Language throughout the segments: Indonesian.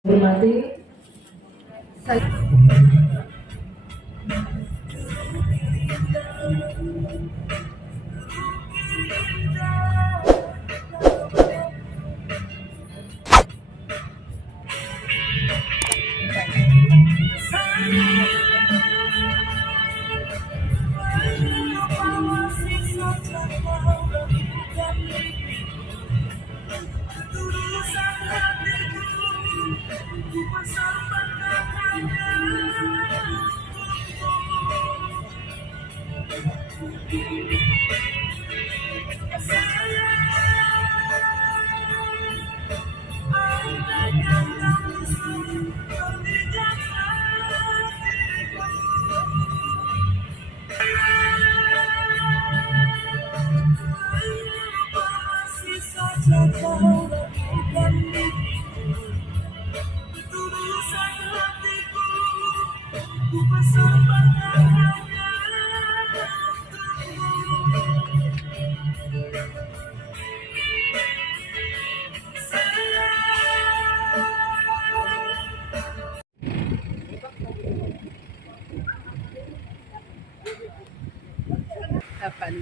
Hormati saya Kapan?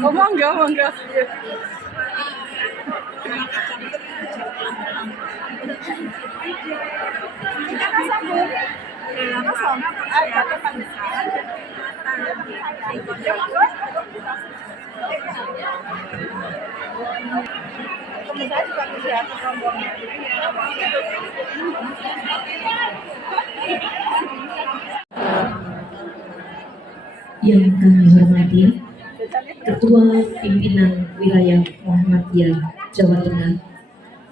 Oh, monggo, monggo. yang kami hormati Ketua Pimpinan Wilayah Muhammadiyah Jawa Tengah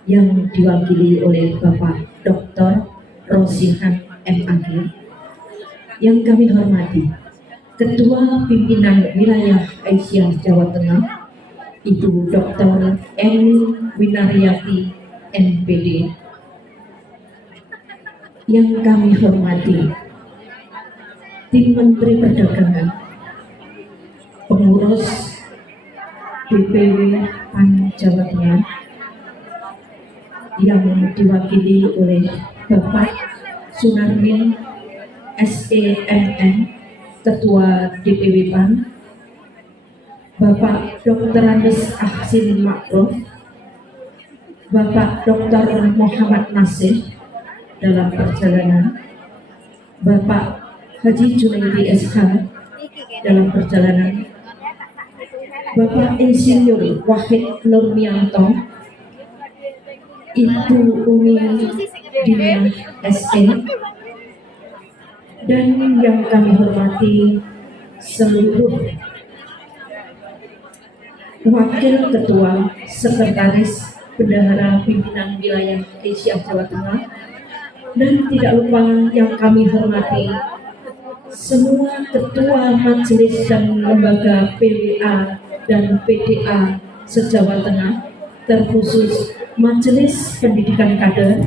yang diwakili oleh Bapak Dr. Rosihan MAG, yang kami hormati Ketua Pimpinan Wilayah Aisyah Jawa Tengah Ibu Dr. Eni Winaryati MPD, yang kami hormati tim Menteri Perdagangan, pengurus DPW PAN Jawa Tengah yang diwakili oleh Bapak Sunarmin SEMN, Ketua DPW PAN, Bapak Dr. Anies Ahsin Ma'ruf, Bapak Dr. Muhammad Nasir dalam perjalanan, Bapak Haji Junaidi SH dalam perjalanan, Bapak Insinyur Wahid Nurmianto, Ibu Umi Dina SE, dan yang kami hormati seluruh Wakil Ketua, Sekretaris, Bendahara Pimpinan Wilayah Aisyah Jawa Tengah, dan tidak lupa yang kami hormati semua Ketua Majelis dan Lembaga PWA dan PDA se-Jawa Tengah, terkhusus Majelis Pendidikan Kader,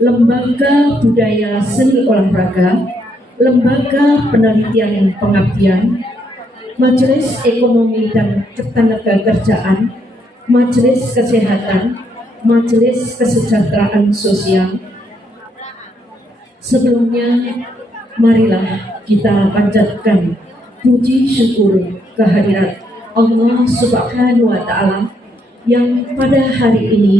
Lembaga Budaya Seni Olahraga, Lembaga Penelitian Pengabdian, Majelis Ekonomi dan Ketenagakerjaan, Majelis Kesehatan, Majelis Kesejahteraan Sosial. Sebelumnya, marilah kita panjatkan puji syukur kehadirat Allah Subhanahu wa Ta'ala yang pada hari ini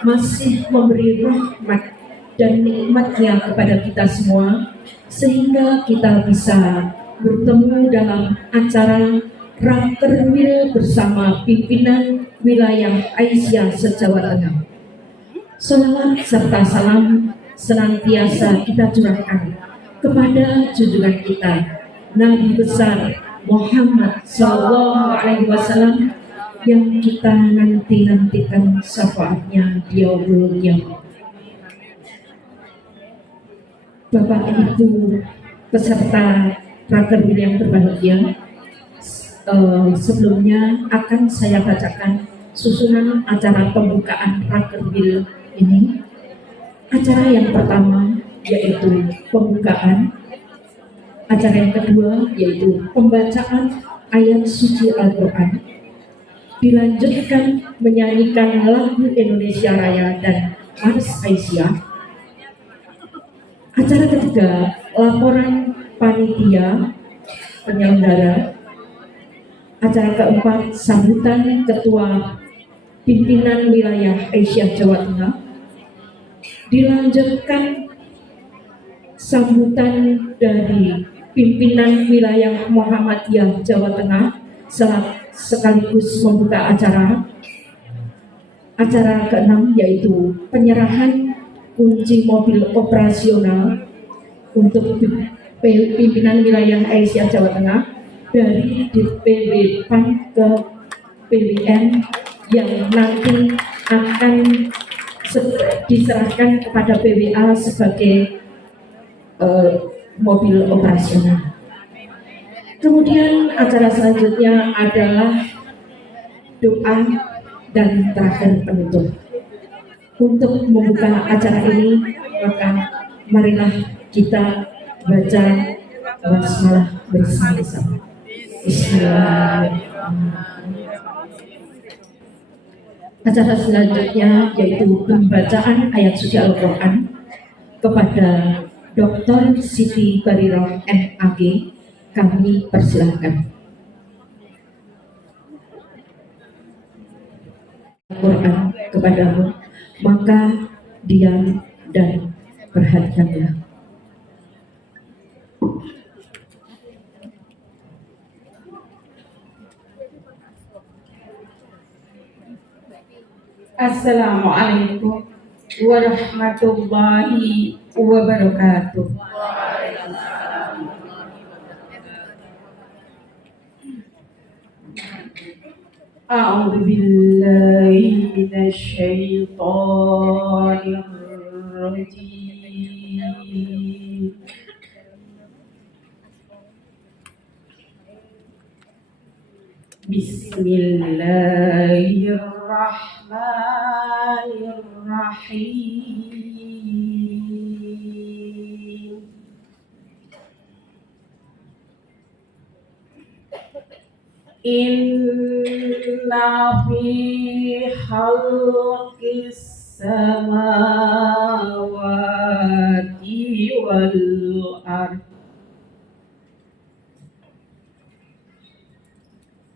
masih memberi rahmat dan nikmatnya kepada kita semua, sehingga kita bisa bertemu dalam acara Rakerwil bersama pimpinan wilayah Aisyah se-Jawa Tengah. Salawat serta salam senantiasa kita curahkan kepada junjungan kita Nabi besar Muhammad Sallallahu Alaihi Wasallam yang kita nantikan syafaatnya di yaumul qiyamah. Bapak Ibu peserta Rakerwil yang berbahagia, sebelumnya akan saya bacakan susunan acara pembukaan Rakerwil ini. Acara yang pertama yaitu pembukaan, acara yang kedua yaitu pembacaan ayat suci Al-Quran, dilanjutkan menyanyikan lagu Indonesia Raya dan Mars Aisyah. Acara ketiga, laporan panitia penyelenggara. Acara keempat, sambutan Ketua Pimpinan Wilayah Aisyah Jawa Tengah. Dilanjutkan sambutan dari Pimpinan Wilayah Muhammadiyah Jawa Tengah sekaligus membuka acara. Acara keenam yaitu penyerahan kunci mobil operasional untuk Pimpinan Wilayah Aisyah Jawa Tengah dari DPW PAN ke PWN yang nanti akan diserahkan kepada PWA sebagai mobil operasional. Kemudian acara selanjutnya adalah doa dan terakhir penutup. Untuk membuka acara ini, maka marilah kita baca basmalah bersama-sama. Bismillahirrahmanirrahim. Acara selanjutnya yaitu pembacaan ayat suci Al-Quran kepada Dr. Siti Barirah MAG. Kami persilahkan. Al-Quran kepadamu, maka diam dan perhatikanlah. Assalamualaikum warahmatullahi wabarakatuh. A'udzu billahi minasy syaithanir rajim. Bismillahirrahmanirrahim. Inna fi khalqis samawati wal ardh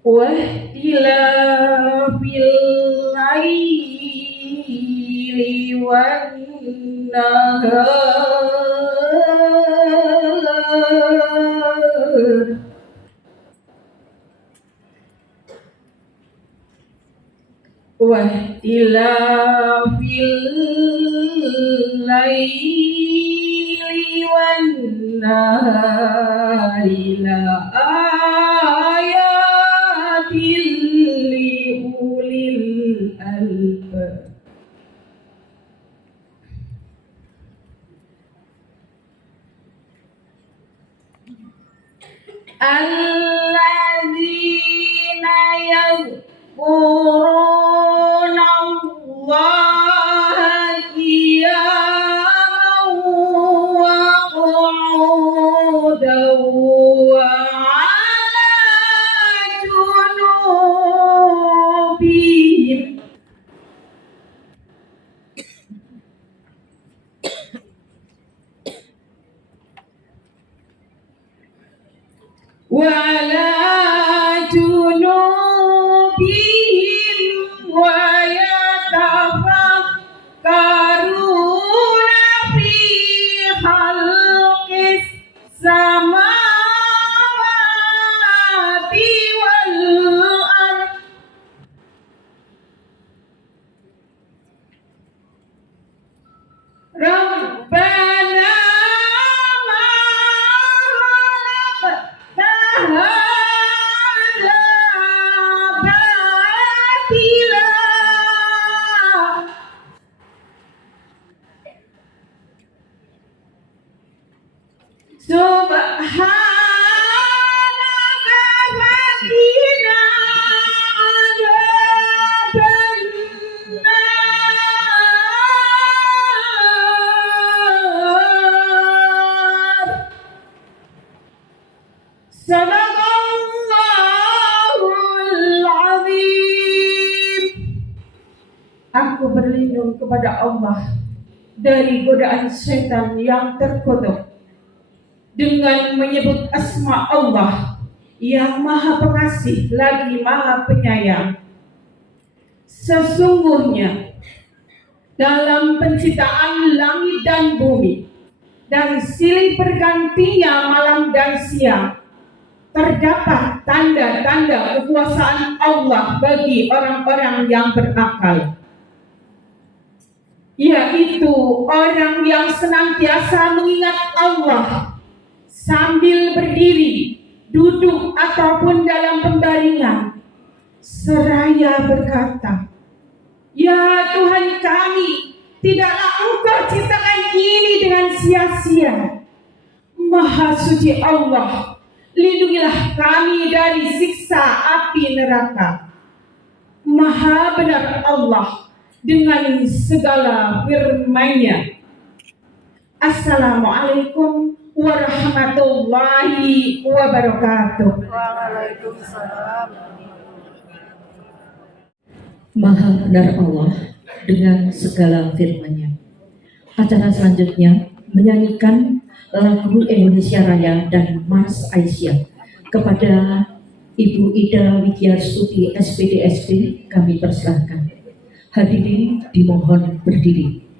wa ikhtilafil laili wan nahar wa ikhtilafil laili wan nahari la ayatil li ulil albab. Alladzina yadhkuruna Allaha qiyaman wa qu'udan wa 'ala junubihim wa 'ala junubihim wa yatafakkaruna Subhanaka fakina adzabannar. Sadaqallahul azim. Aku berlindung kepada Allah dari godaan setan yang terkutuk dengan menyebut asma Allah yang maha pengasih lagi maha penyayang. Sesungguhnya dalam penciptaan langit dan bumi, dari silih bergantinya malam dan siang, terdapat tanda-tanda kekuasaan Allah bagi orang-orang yang berakal, yaitu orang yang senantiasa mengingat Allah sambil berdiri, duduk ataupun dalam pembaringan, seraya berkata, "Ya Tuhan kami, tidaklah Engkau ciptakan ini dengan sia-sia. Maha suci Allah, lindungilah kami dari siksa api neraka. Maha benar Allah dengan segala firman-Nya." Assalamualaikum warahmatullahi wabarakatuh. Waalaikumsalam. Maha benar Allah dengan segala firman-Nya. Acara selanjutnya menyanyikan lagu Indonesia Raya dan Mars Aisyah kepada Ibu Ida Widyastuti SPDSP kami persilahkan. Hadirin dimohon berdiri.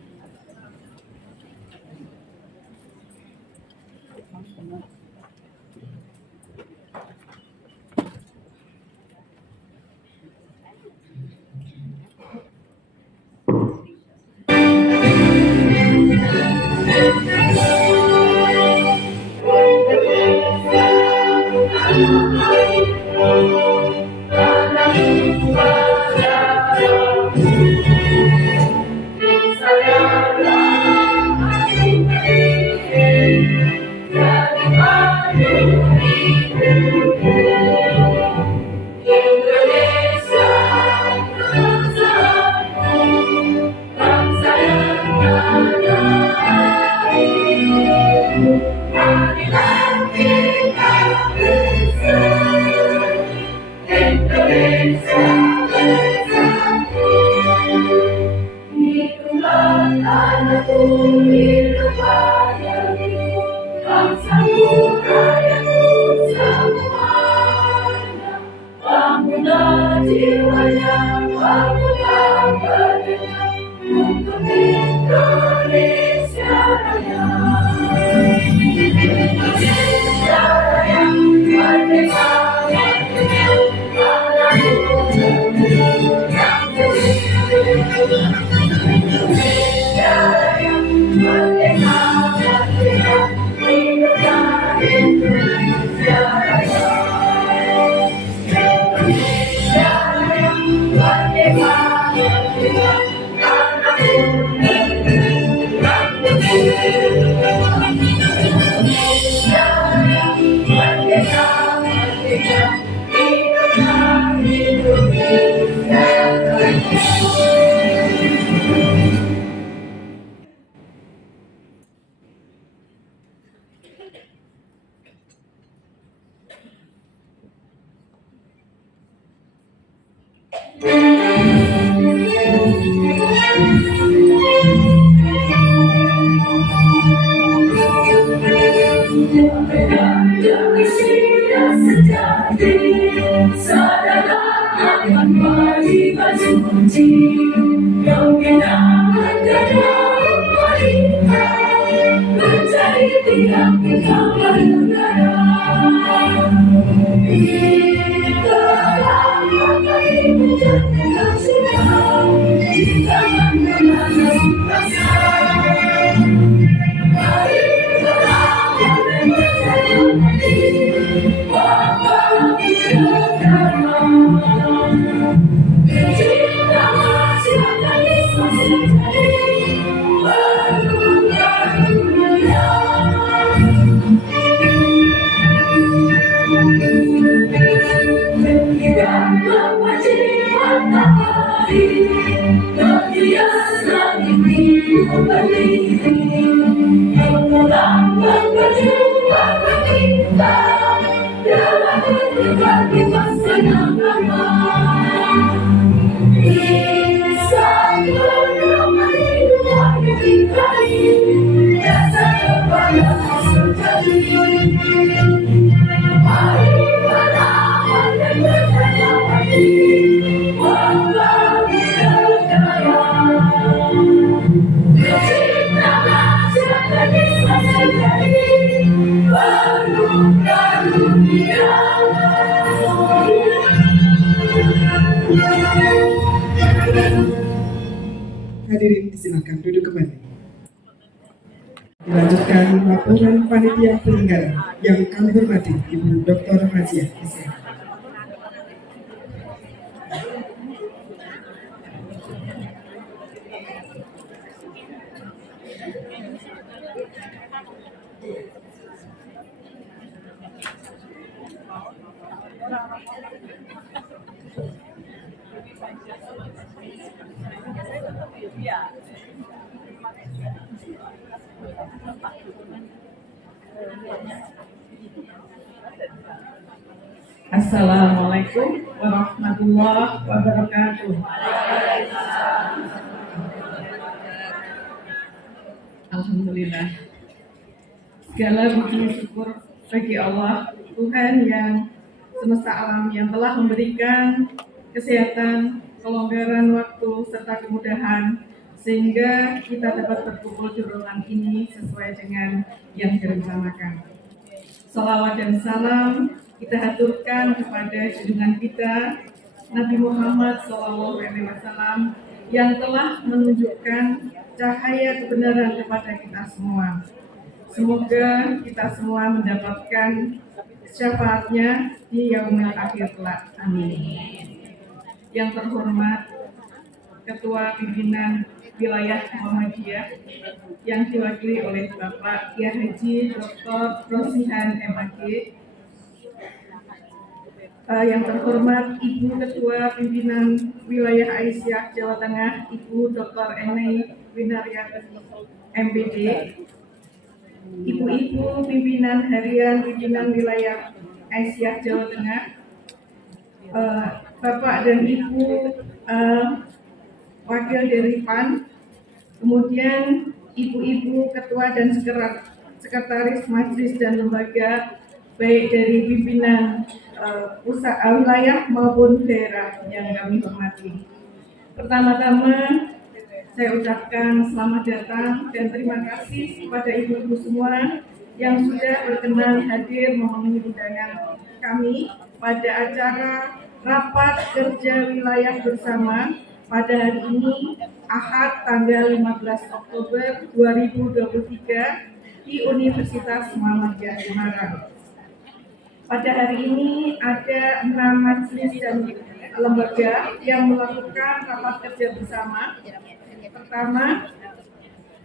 warga kita dalam berbagi masa yang lama. Insan bernamai warga kita dasar kepada sejati. Mari berawal dan berkata hati membangun negara. Terciptalah sejenis masa jadi baru karunia. Hadirin disilakan duduk kembali. Dilanjutkan laporan panitia penyelenggara yang kami hormati Ibu Dr. Hajiah Isya. Assalamualaikum warahmatullahi wabarakatuh. Alhamdulillah. Segala puji syukur bagi Allah, Tuhan yang semesta alam, yang telah memberikan kesehatan, kelonggaran waktu, serta kemudahan sehingga kita dapat berkumpul di ruangan ini sesuai dengan yang direncanakan. Salawat dan salam kita haturkan kepada junjungan kita Nabi Muhammad SAW yang telah menunjukkan cahaya kebenaran kepada kita semua. Semoga kita semua mendapatkan syafaatnya di yaumil akhir kelak. Amin. Yang terhormat Ketua Pimpinan Wilayah Muhammadiyah yang diwakili oleh Bapak Kiai Haji Dr. Rosihan MAG, yang terhormat Ibu Ketua Pimpinan Wilayah Aisyah Jawa Tengah, Ibu Dr. Eni Winaryati MPD, Ibu-ibu pimpinan harian pimpinan wilayah Aisyah Jawa Tengah, Bapak dan Ibu wakil dari PAN, kemudian ibu-ibu ketua dan sekretaris majelis dan lembaga baik dari pimpinan wilayah maupun daerah yang kami hormati. Pertama-tama saya ucapkan selamat datang dan terima kasih kepada ibu-ibu semua yang sudah berkenan hadir memenuhi undangan kami pada acara rapat kerja wilayah bersama pada hari ini Ahad tanggal 15 Oktober 2023 di Universitas Muhammadiyah Semarang. Pada hari ini ada 6 majelis dan lembaga yang melakukan rapat kerja bersama. Pertama,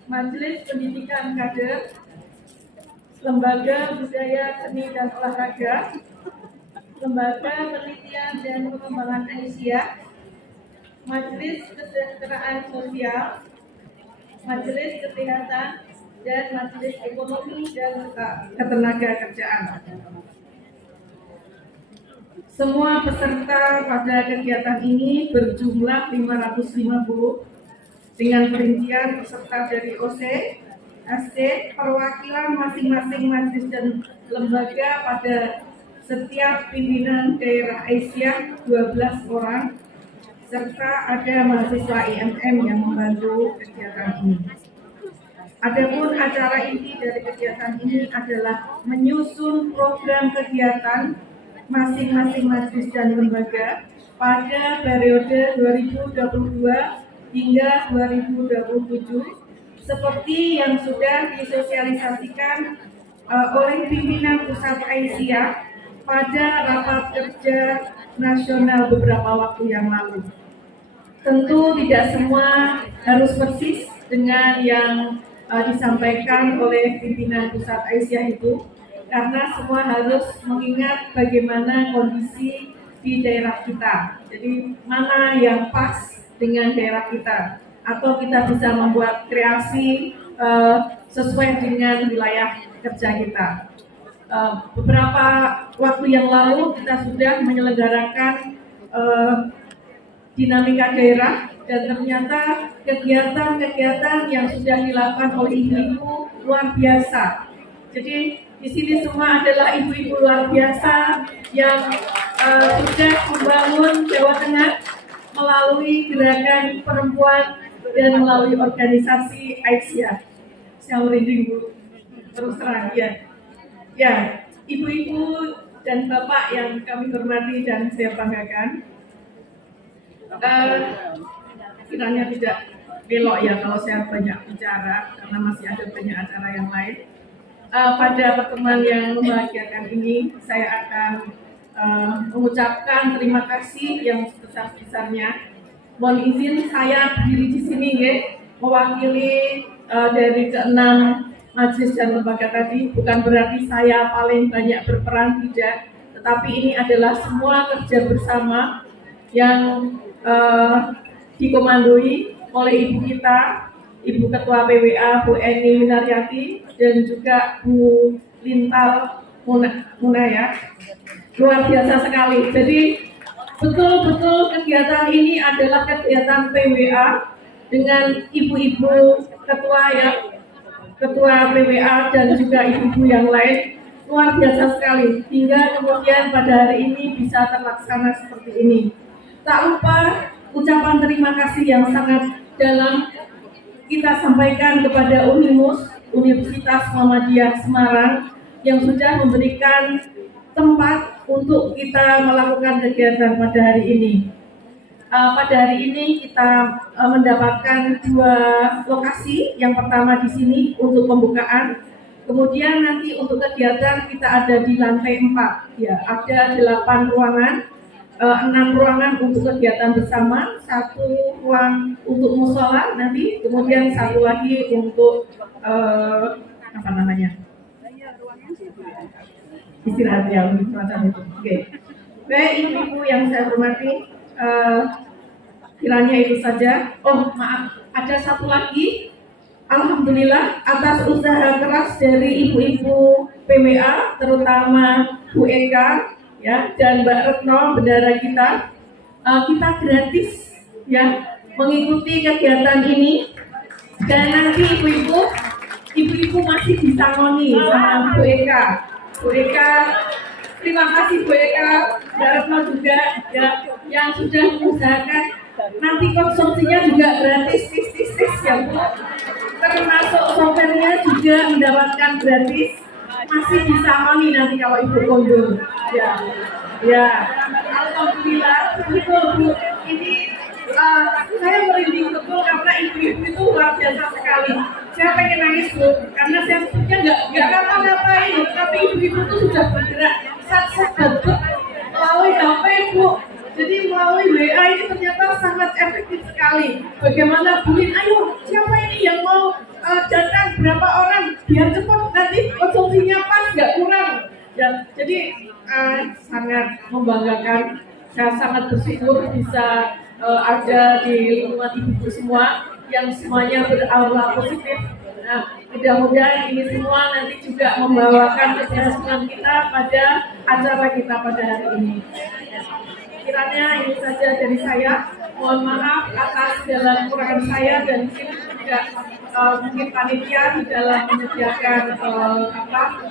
Majelis Pendidikan Kader, Lembaga Budaya Seni dan Olahraga, Lembaga Penelitian dan Pengembangan Aisyah, Majelis Kesejahteraan Sosial, Majelis Kesehatan, dan Majelis Ekonomi dan Ketenagakerjaan. Semua peserta pada kegiatan ini berjumlah 550 dengan perincian peserta dari OC, SC, perwakilan masing-masing majelis dan lembaga pada setiap pimpinan daerah Aisyah 12 orang, serta ada mahasiswa IMM yang membantu kegiatan ini. Adapun acara inti dari kegiatan ini adalah menyusun program kegiatan masing-masing majelis dan lembaga pada periode 2022 hingga 2027 seperti yang sudah disosialisasikan oleh pimpinan pusat Aisyah pada rapat kerja nasional beberapa waktu yang lalu. Tentu tidak semua harus persis dengan yang disampaikan oleh pimpinan pusat Aisyah itu, karena semua harus mengingat bagaimana kondisi di daerah kita. Jadi mana yang pas dengan daerah kita, atau kita bisa membuat kreasi sesuai dengan wilayah kerja kita. beberapa waktu yang lalu kita sudah menyelenggarakan dinamika daerah, dan ternyata kegiatan-kegiatan yang sudah dilakukan oleh ibu-ibu luar biasa. Jadi di sini semua adalah ibu-ibu luar biasa yang sudah membangun Jawa Tengah melalui gerakan perempuan dan melalui organisasi Aisyah. Saya merinding Bu, terus terang ya. Ya, ibu-ibu dan bapak yang kami hormati dan saya banggakan. Kiranya tidak belok ya kalau saya banyak bicara karena masih ada banyak acara yang lain. Pada pertemuan yang membahagiakan ini, saya akan mengucapkan terima kasih yang sebesar-besarnya. Mohon izin saya berdiri di sini ya, mewakili dari keenam majelis dan lembaga tadi. Bukan berarti saya paling banyak berperan, tidak, tetapi ini adalah semua kerja bersama yang dikomandoi oleh ibu kita, Ibu Ketua PWA Bu Eni Winaryati, dan juga Bu Lintal Muna ya. Luar biasa sekali. Jadi betul-betul kegiatan ini adalah kegiatan PWA dengan ibu-ibu ketua ya, ketua PWA dan juga ibu-ibu yang lain. Luar biasa sekali, hingga kemudian pada hari ini bisa terlaksana seperti ini. Tak lupa ucapan terima kasih yang sangat dalam kita sampaikan kepada Unimus, Universitas Muhammadiyah Semarang, yang sudah memberikan tempat untuk kita melakukan kegiatan pada hari ini. Pada hari ini kita mendapatkan 2 lokasi. Yang pertama di sini untuk pembukaan, kemudian nanti untuk kegiatan kita ada di lantai 4. Ya, ada 8 ruangan. 6 ruangan untuk kegiatan bersama, 1 ruang untuk musola nanti, kemudian 1 lagi untuk istirahat ya, semacam itu. Oke. Baik ibu-ibu yang saya hormati, kiranya itu saja. Oh maaf, ada 1 lagi. Alhamdulillah atas usaha keras dari ibu-ibu PWA, terutama Bu Eka ya, dan Mbak Retno, bendara kita, kita gratis ya mengikuti kegiatan ini, dan nanti ibu-ibu masih disangoni sama Bu Eka. Bu Eka, terima kasih Bu Eka, Mbak Retno juga ya, yang sudah mengusahakan nanti konsumsinya juga gratis, ya Bu, termasuk sopirnya juga mendapatkan gratis. Masih disangoni nanti kalau ibu kondul ya, alhamdulillah betul Bu. Ini saya merinding betul karena ibu-ibu itu luar biasa sekali. Saya pengen nangis Bu, karena saya sebetulnya nggak ngapa-ngapain, tapi ibu-ibu itu sudah bergerak sat melalui HP Bu. Jadi melalui WA ini ternyata sangat efektif sekali. Bagaimana Bulin, ayo siapa ini yang mau datang, berapa orang, biar cepat nanti konsumsinya pas, nggak kurang. Ya, jadi sangat membanggakan. Saya sangat bersyukur bisa ada di lingkungan ibu semua yang semuanya beraura positif. Nah, mudah-mudahan ini semua nanti juga membawakan keberhasilan kita pada acara kita pada hari ini. Kiranya ini saja dari saya. Mohon maaf atas segala kekurangan saya, dan juga mungkin panitia di dalam menyediakan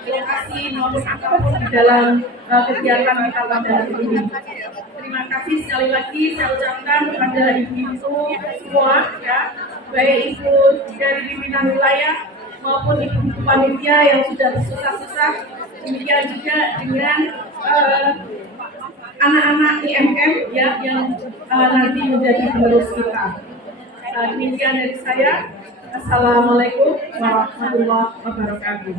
lokasi maupun apapun di dalam kegiatan kita pada hari ini. Terima kasih sekali lagi saya ucapkan kepada ibu-ibu semua ya, baik ibu dari pimpinan wilayah maupun ibu-ibu panitia yang sudah bersusah-susah. Demikian juga dengan anak-anak IMM ya, yang nanti menjadi penerus kita. Demikian dari saya. Assalamualaikum warahmatullahi wabarakatuh.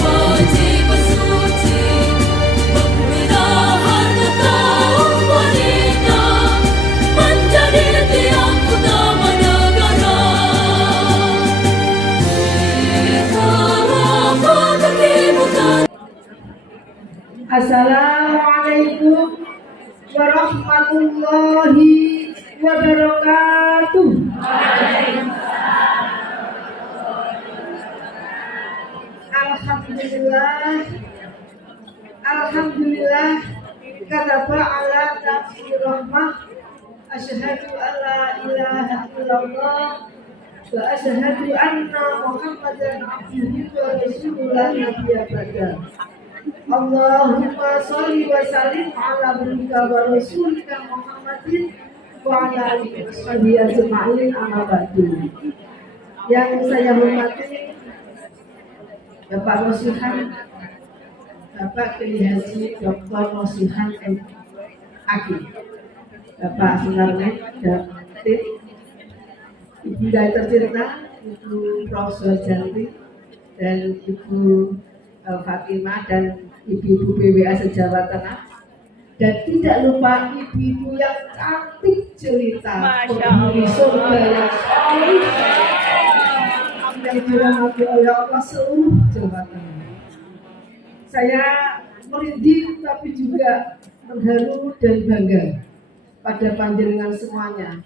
Wajib bersuci, membina harta tahun warahmatullahi wabarakatuh. Alhamdulillah, Alhamdulillah, kataba ala nafsi rahmah, asyhadu an la ilaha illallah wa asyhadu anna Muhammadan abduhu wa rasuluhu la nabiyya ba'da. Allahumma sholli wa sallim ala abdika wa rasulika Muhammadin wa ala alihi wa sahbihi ajma'in, amma ba'du. Yang saya hormati Bapak Nosihan, Bapak Kiai Haji Dr. Nosihan M. Aki, Bapak Sunarmet dan tim, Ibu Dai tercinta, Ibu Profesor Janti, dan Ibu Fatimah dan Ibu-ibu BWA se-Jawa Tengah, dan tidak lupa ibu-ibu yang cantik cerita penghuni surga yang solid yang dirahmati oleh Allah seluruh Jawa Tengah. Saya merinding tapi juga terharu dan bangga pada panjenengan semuanya.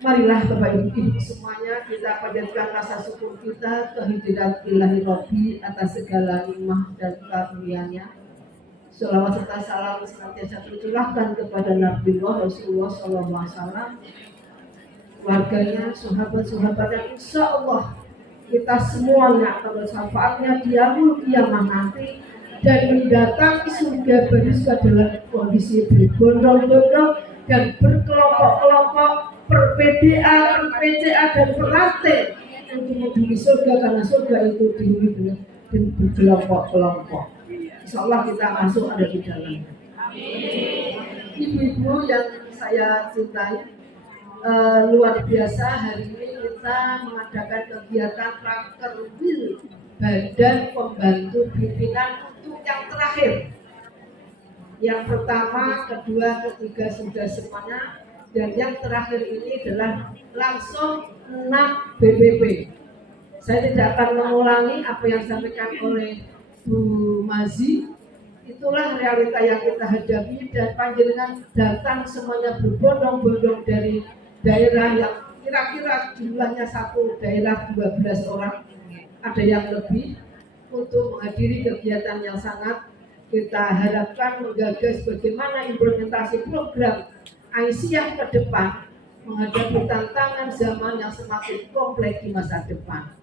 Marilah Bapak Ibu semuanya kita panjatkan rasa syukur kita kehadirat Ilahi Rabbi atas segala nikmat dan karunia-Nya. Shalawat serta salam senantiasa tercurahkan kepada Nabi Rasulullah SAW, keluarganya, sahabat-sahabat yang insya Allah kita semuanya akan bersyafaatnya di yaumul qiyamah nanti dan mendatangi surga bariska dalam kondisi berbondong-bondong dan berkelompok-kelompok, per-PDA, per-PCA dan per-RT untuk menuju surga, karena surga itu dihuni dengan berkelompok-kelompok. Insya Allah kita masuk ada di dalamnya. Ibu-ibu yang saya cintai, luar biasa hari ini kita mengadakan kegiatan Rakerwil Badan Pembantu Pimpinan untuk yang terakhir. Yang pertama, kedua, ketiga sudah semuanya, dan yang terakhir ini adalah langsung 6 BPP. Saya tidak akan mengulangi apa yang disampaikan oleh Bu Mazi. Itulah realita yang kita hadapi, dan panjenengan datang semuanya berbondong-bondong dari daerah yang kira-kira jumlahnya satu daerah 12 orang, ada yang lebih, untuk menghadiri kegiatan yang sangat kita harapkan menggagas bagaimana implementasi program Aisyah ke depan menghadapi tantangan zaman yang semakin kompleks di masa depan.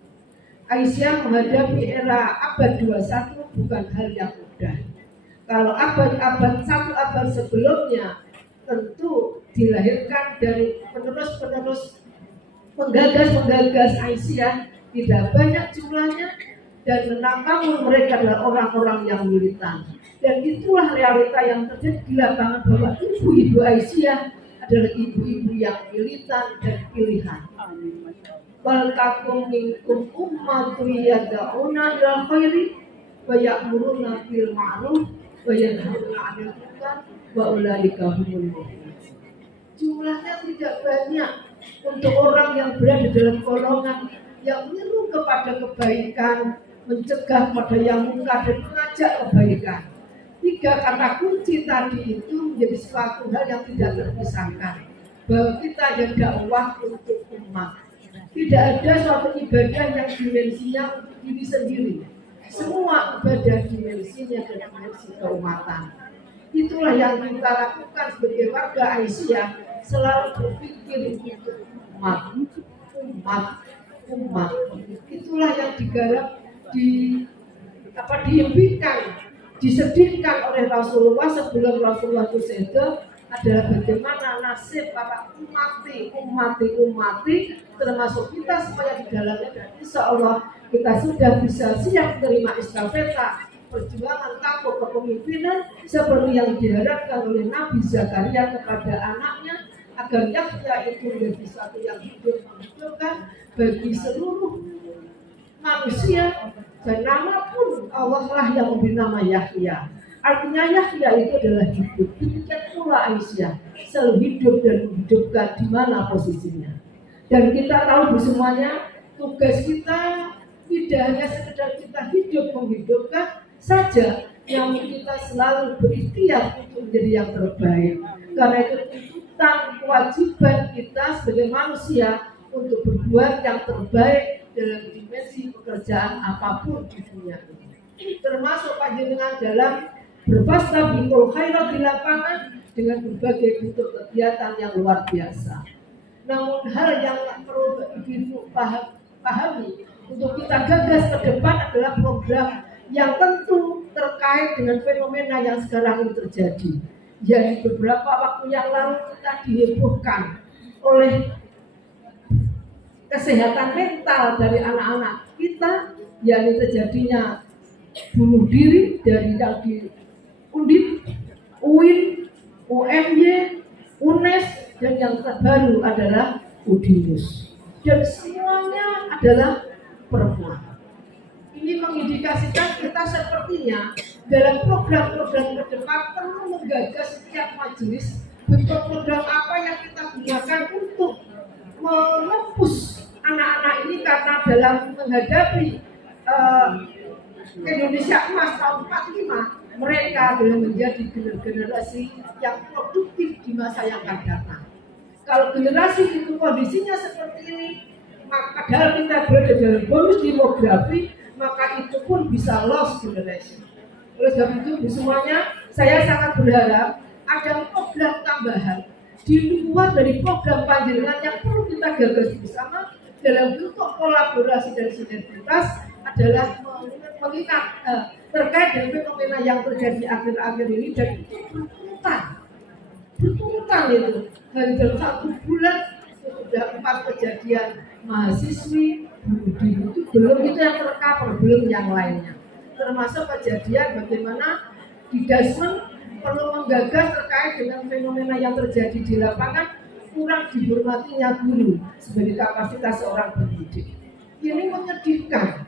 Aisyah menghadapi era abad 21 bukan hal yang mudah. Kalau abad 1 abad sebelumnya tentu dilahirkan dari penerus-penerus penggagas-penggagas Aisyah, tidak banyak jumlahnya, dan menangkap mereka adalah orang-orang yang militan. Dan itulah realita yang terjadi di lapangan, bahwa ibu-ibu Aisyah adalah ibu-ibu yang militan dan pilihan. Wal takum minkum ummatun yad'una ilal khairi wa ya'muruna bil ma'ruf wa yanhauna 'anil munkar wa ulaika humul muflihun. Jumlahnya tidak banyak untuk orang yang berada dalam golongan yang menyeru kepada kebaikan, mencegah pada yang munkar dan mengajak kebaikan. 3 kata kunci tadi itu menjadi suatu hal yang tidak terpisahkan, bahwa kita ada dakwah untuk umat. Tidak ada suatu ibadah yang dimensinya untuk diri sendiri. Semua ibadah dimensinya dan dimensi keumatan. Itulah yang kita lakukan sebagai warga Aisyah, selalu berpikir untuk umat. Itulah yang digarap, diimpikan, disedihkan oleh Rasulullah sebelum Rasulullah itu sedo, adalah bagaimana nasib para umati termasuk kita semuanya di dalamnya, dan insya Allah kita sudah bisa siap menerima estafeta perjuangan tampuk kepemimpinan seperti yang diharapkan oleh Nabi Zakaria kepada anaknya, agar Yahya itu menjadi satu yang hidup menghidupkan bagi seluruh manusia, dan nama pun Allah lah yang memberi nama Yahya. Artinya Yahya itu adalah hidup. Demikian pula Aisyah selalu hidup dan menghidupkan di mana posisinya. Dan kita tahu semuanya, tugas kita tidak hanya sekedar kita hidup menghidupkan saja, yang kita selalu berikhtiar untuk menjadi yang terbaik. Karena itu tuntutan kewajiban kita sebagai manusia untuk berbuat yang terbaik dalam dimensi pekerjaan apapun di dunia ini. Termasuk panjenengan dalam berfastabiqul khairat di lapangan dengan berbagai bentuk kegiatan yang luar biasa. Namun hal yang perlu Ibu pahami untuk kita gagas ke depan adalah program yang tentu terkait dengan fenomena yang sekarang ini terjadi. Jadi beberapa waktu yang lalu kita dihebohkan oleh kesehatan mental dari anak-anak kita, yakni terjadinya bunuh diri dari yang di Undip, UIN, UMY, UNES, dan yang terbaru adalah UDINUS. Dan semuanya adalah perempuan. Ini mengindikasikan kita sepertinya dalam program-program ke depan perlu menggagas setiap majelis bentuk program apa yang kita gunakan untuk menepus anak-anak ini, karena dalam menghadapi Indonesia Emas tahun 45 mereka adalah menjadi generasi yang produktif di masa yang akan datang. Kalau generasi itu kondisinya seperti ini, maka padahal kita berada dalam bonus demografi, maka itu pun bisa lost generation. Oleh sebab itu semuanya, saya sangat berharap ada program tambahan di luar dari program panjenengan yang perlu kita gagas bersama dalam bentuk kolaborasi dan sinergitas adalah mengingat terkait dengan fenomena yang terjadi akhir-akhir ini, dan itu berturutan itu dari dalam 1 bulan sudah 4 kejadian mahasiswi bunuh diri. Itu belum itu yang tercover, belum yang lainnya, termasuk kejadian bagaimana di Dasmen perlu menggagas terkait dengan fenomena yang terjadi di lapangan, kurang dihormatinya guru sebagai kapasitas seorang pendidik. Ini menyedihkan.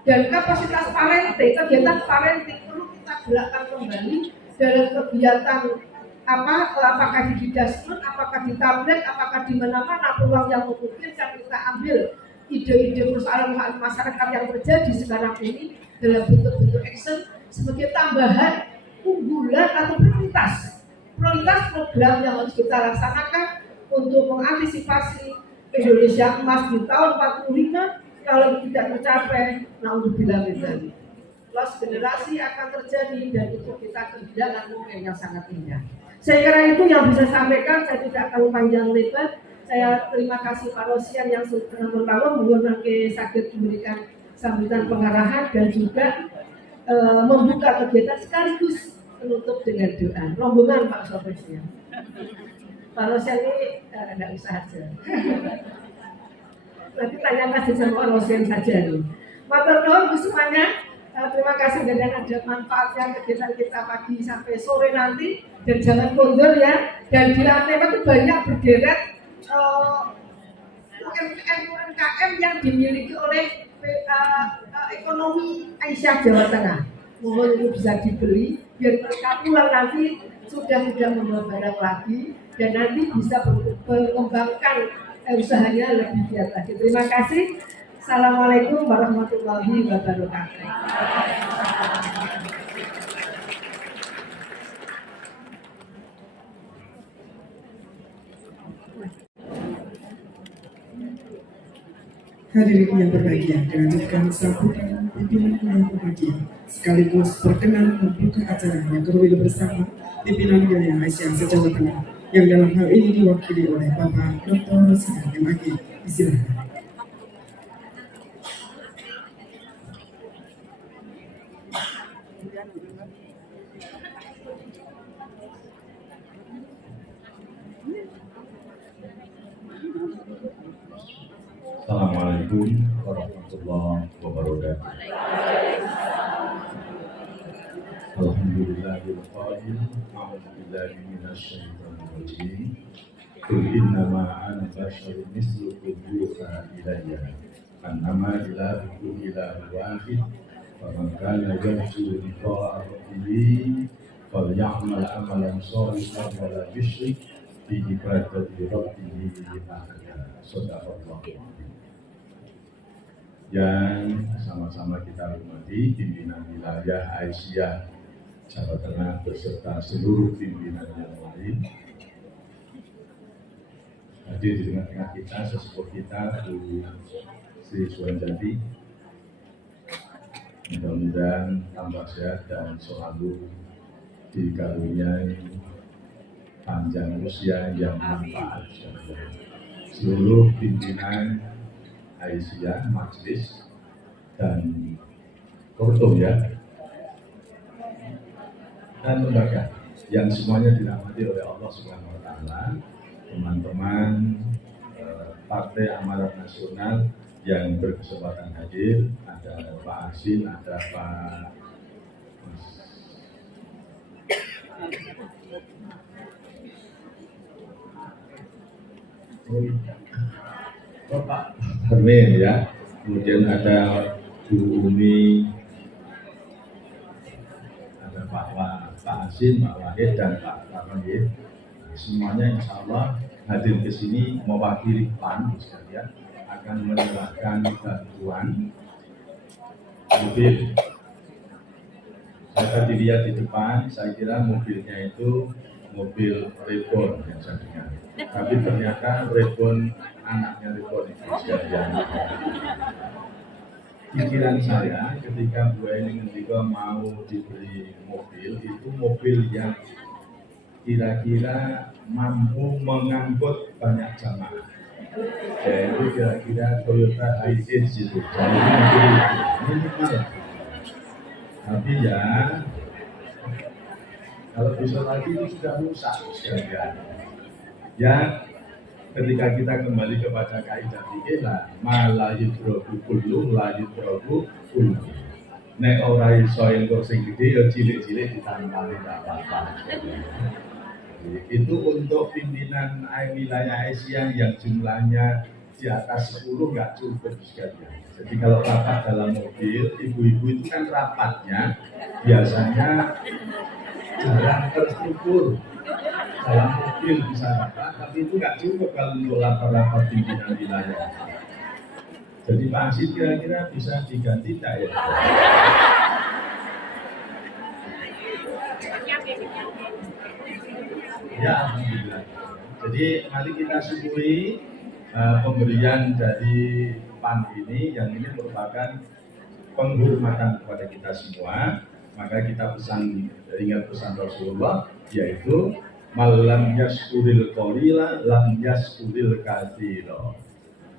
Dan kapasitas parenting, kegiatan parenting perlu kita gerakkan kembali dalam kegiatan apakah di Dasmen, apakah di tablet, apakah di mana-mana peluang yang memungkinkan kita ambil ide-ide persoalan masyarakat yang terjadi sekarang ini dalam bentuk-bentuk action sebagai tambahan unggulan atau prioritas program yang harus kita laksanakan untuk mengantisipasi Indonesia Emas di tahun 45. Kalau tidak tercapai, naudzubillah min dzalik, loss generasi akan terjadi, dan itu kita kehilangan mungkin yang sangat indah. Saya kira itu yang bisa saya sampaikan. Saya tidak akan panjang lebar. Saya terima kasih Pak Rosian yang sudah membangun menggunakan sakit memberikan sambutan pengarahan dan juga membuka kegiatan sekaligus menutup dengan doa. Rombongan Pak Rosian. Pak Rosian ini tidak usah aja. Nanti tanya kasih sama Pak Rosian saja nih. Matur nuwun semuanya. Terima kasih, dan ada manfaatnya kegiatan kita pagi sampai sore nanti, dan jangan kendor ya. Dan di lantai itu banyak berderet UMKM yang dimiliki oleh ekonomi Aisyah Jawa Tengah. Mohon itu bisa dibeli biar mereka pulang nanti sudah tidak membawa barang lagi, dan nanti bisa mengembangkan usahanya lebih giat lagi. Terima kasih. Assalamualaikum warahmatullahi wabarakatuh. Hadirin yang berbahagia, dilanjutkan sambutan pimpinan yang berbahagia sekaligus berkenan membuka acara yang kedua bersama pimpinan wilayah Aisyah se-Jawa Tengah yang dalam hal ini diwakili oleh Bapak Dr. Sidang MAG. Silakan. Assalamualaikum warahmatullahi wabarakatuh. Alhamdulillahil qadil, a'udzubillahi minasyaitonir rajim. Qul innama ana basyarun mislukum yuha ilayya annama ilahukum ilahun wahid faman kana yarju liqa'a rabbih falyamal amalan shalihan wa la yusyrik bi ibadati rabbih ahada. Shadaqallahu yang sama-sama kita hormati pimpinan wilayah Aisyah Jawa Tengah beserta seluruh pimpinan yang lain, hadir di tengah-tengah kita, sesepuh kita, Bu Sri Suwanjati. Mudah-mudahan tambah sehat dan selalu dikaruniai panjang usia yang manfaat. Seluruh pimpinan Aisyah, Majelis, dan Kortum ya, dan lembaga yang semuanya dirahmati oleh Allah Subhanahu wa Ta'ala, teman-teman Partai Amanat Nasional yang berkesempatan hadir, ada Pak Asin, ada Pak Bapak Hermin ya, kemudian ada Bu Umi, ada Pak Asin, Pak Wahid, dan Pak Rahman. Semuanya insya Allah hadir ke sini mewakili PAN sekalian, akan menyerahkan bantuan mobil. Saya tadi lihat di depan, saya kira mobilnya itu mobil Reborn yang saya dengar. Tapi ternyata Reborn, anaknya Reborn itu sekalian. Pikiran saya ketika Bu Eni ketika mau diberi mobil, itu mobil yang kira-kira mampu mengangkut banyak jamaah. Yaitu kira-kira Toyota Hiace itu. Jadi mobil minimal. Tapi ya, kalau besok lagi itu sudah rusak sekalian. Ya, ketika kita kembali kepada kaidah fikih lah, la yudrobu kullu la yudrobu kullu. Nek ora iso engko sing gede ya cilik-cilik ditambani tak apa-apa. Itu untuk pimpinan wilayah Asia yang jumlahnya di atas 10 nggak cukup sekalian. Jadi kalau rapat dalam mobil, ibu-ibu itu kan rapatnya biasanya jarang terstruktur. Dalam mobil bisa rapat, tapi itu nggak cukup kalau untuk rapat-rapat pimpinan wilayah. Jadi Pak Asid kira-kira bisa diganti tidak ya? Ya, alhamdulillah. Jadi mari kita syukuri pemberian dari PAN ini, yang ini merupakan penghormatan kepada kita semua. Maka kita ingat pesan Rasulullah, yaitu malam yaskuril qalila lam yaskuril katsira.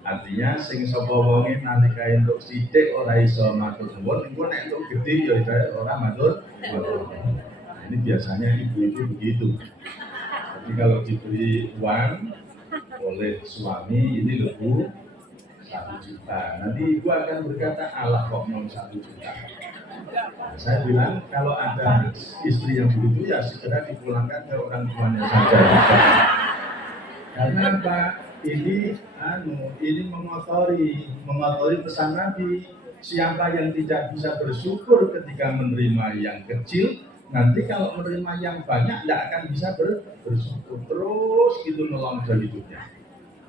Artinya sing sapa wonge nalika entuk sithik ora iso matur nuwun, engko nek entuk gedhe ya ora matur nuwun. Ini biasanya ibu-ibu begitu. Jadi kalau diberi uang oleh suami, ini lebu 1 juta. Nanti ibu akan berkata, Allah kok mau 1 juta. Saya bilang kalau ada istri yang begitu ya segera dipulangkan ke orang tuanya saja. Karena apa? Ini mengotori pesan Nabi. Siapa yang tidak bisa bersyukur ketika menerima yang kecil, nanti kalau menerima yang banyak tidak akan bisa bersyukur terus gitu melonjak hidupnya.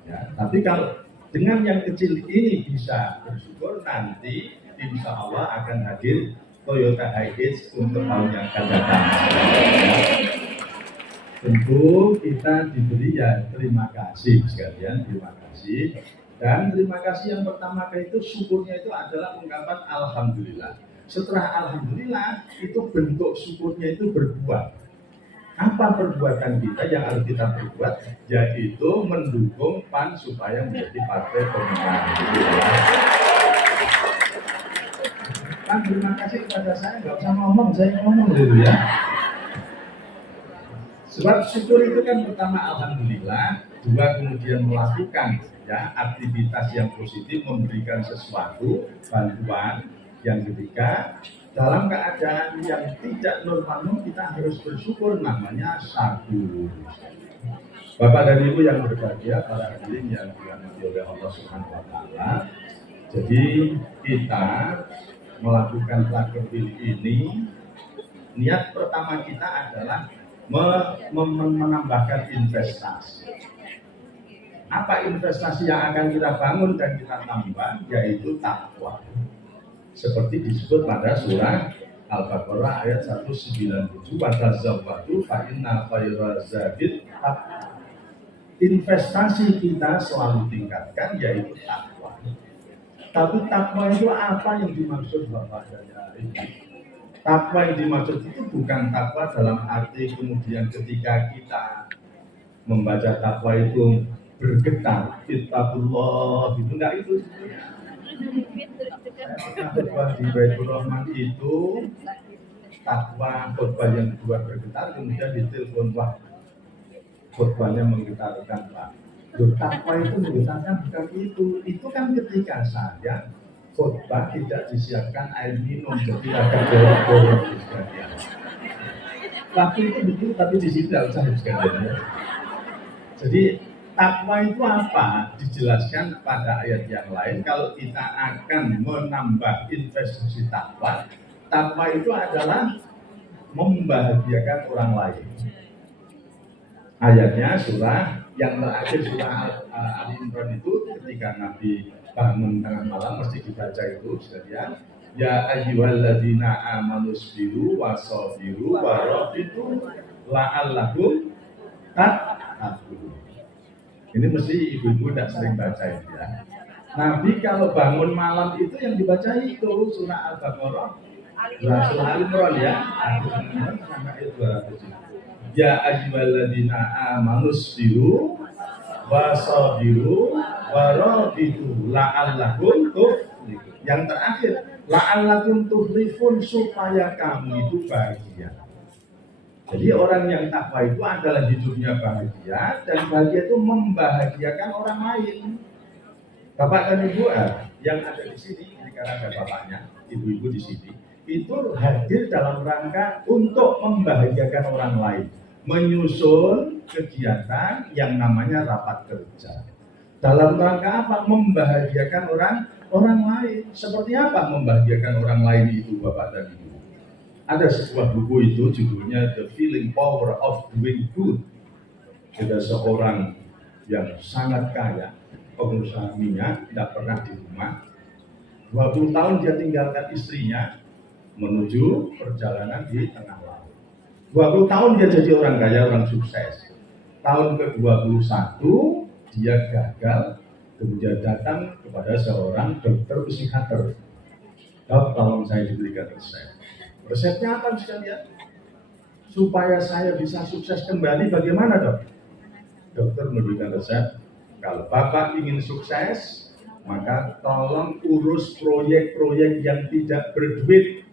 Ya, tapi kalau dengan yang kecil ini bisa bersyukur, nanti insya Allah akan hadir Toyota Hiace untuk tahun yang akan datang. Tentu kita diberi ya terima kasih sekalian, terima kasih. Dan terima kasih yang pertama itu syukurnya itu adalah ungkapan Alhamdulillah. Setelah Alhamdulillah itu bentuk syukurnya itu berbuat. Apa perbuatan kita yang harus kita perbuat? Yaitu mendukung PAN supaya menjadi partai pemenang. Kan terima kasih kepada saya, nggak usah ngomong, saya ngomong dulu ya. Sebab syukur itu kan pertama Alhamdulillah, dua kemudian melakukan ya aktivitas yang positif, memberikan sesuatu bantuan. Yang ketiga, dalam keadaan yang tidak normal kita harus bersyukur, namanya sabar. Bapak dan Ibu yang berbahagia, para hadirin yang dirahmati oleh Allah Subhanahu wa Ta'ala. Jadi kita melakukan takwil ini, niat pertama kita adalah menambahkan investasi. Apa investasi yang akan kita bangun dan kita tambah? Yaitu takwa. Seperti disebut pada surah Al-Baqarah ayat 197, "Watazawwadu fa inna khairaz zadil taqwa." investasi kita selalu tingkatkan, yaitu takwa. Tapi takwa itu apa yang dimaksud Bapak dan Ibu? Takwa yang dimaksud itu bukan takwa dalam arti kemudian ketika kita membaca takwa itu bergetar, ittaqullah, gitu, enggak itu sebenarnya. Khotbah di Baitur Rahman itu takwa, khotbah yang kedua bergetar, kemudian ditelepon, wah khotbahnya menggetarkan Pak. Takwa itu menggetarkan bukan itu kan ketika saya khotbah tidak disiapkan air minum, jadi agak dorong-dorong sekalian. Waktu itu betul, tapi di sini tidak usah sekalian. Jadi takwa itu apa? Dijelaskan pada ayat yang lain. Kalau kita akan menambah investasi takwa, takwa itu adalah membahagiakan orang lain. Ayatnya surah yang terakhir, surah Ali Imran itu ketika Nabi bangun tengah malam mesti dibaca itu sekalian. Ya ayyuhalladzina amanu sabiru wasabiru warabitu la'allakum tattaqun. Ini mesti ibu-ibu tidak sering baca itu ya. Nabi kalau bangun malam itu yang dibaca itu surah Al-Baqarah, surah Al-Imran ya, sampai 200. Ya ayyuhalladzina amanu sabiru wasabiru warabitu la'allakum tuflihun. Yang terakhir, la'allakum tuflihun, supaya kamu itu bahagia. Jadi orang yang takwa itu adalah hidupnya bahagia, dan bahagia itu membahagiakan orang lain. Bapak dan Ibu yang ada di sini, ini karena ada bapaknya, ibu-ibu di sini, itu hadir dalam rangka untuk membahagiakan orang lain, menyusun kegiatan yang namanya rapat kerja. Dalam rangka apa? Membahagiakan orang lain. Seperti apa membahagiakan orang lain itu, Bapak dan Ibu? Ada sebuah buku itu judulnya The Feeling Power of Doing Good. Ada seorang yang sangat kaya, pengusaha minyak, tidak pernah di rumah. 20 tahun dia tinggalkan istrinya menuju perjalanan di tengah laut. 20 tahun dia jadi orang kaya, orang sukses. Tahun ke-21 dia gagal, kemudian datang kepada seorang dokter psikiater. Dok, tolong saya diberikan resep. Resepnya apa sekalian? Supaya saya bisa sukses kembali, bagaimana dok? Dokter memberikan resep, kalau Bapak ingin sukses, maka tolong urus proyek-proyek yang tidak berduit.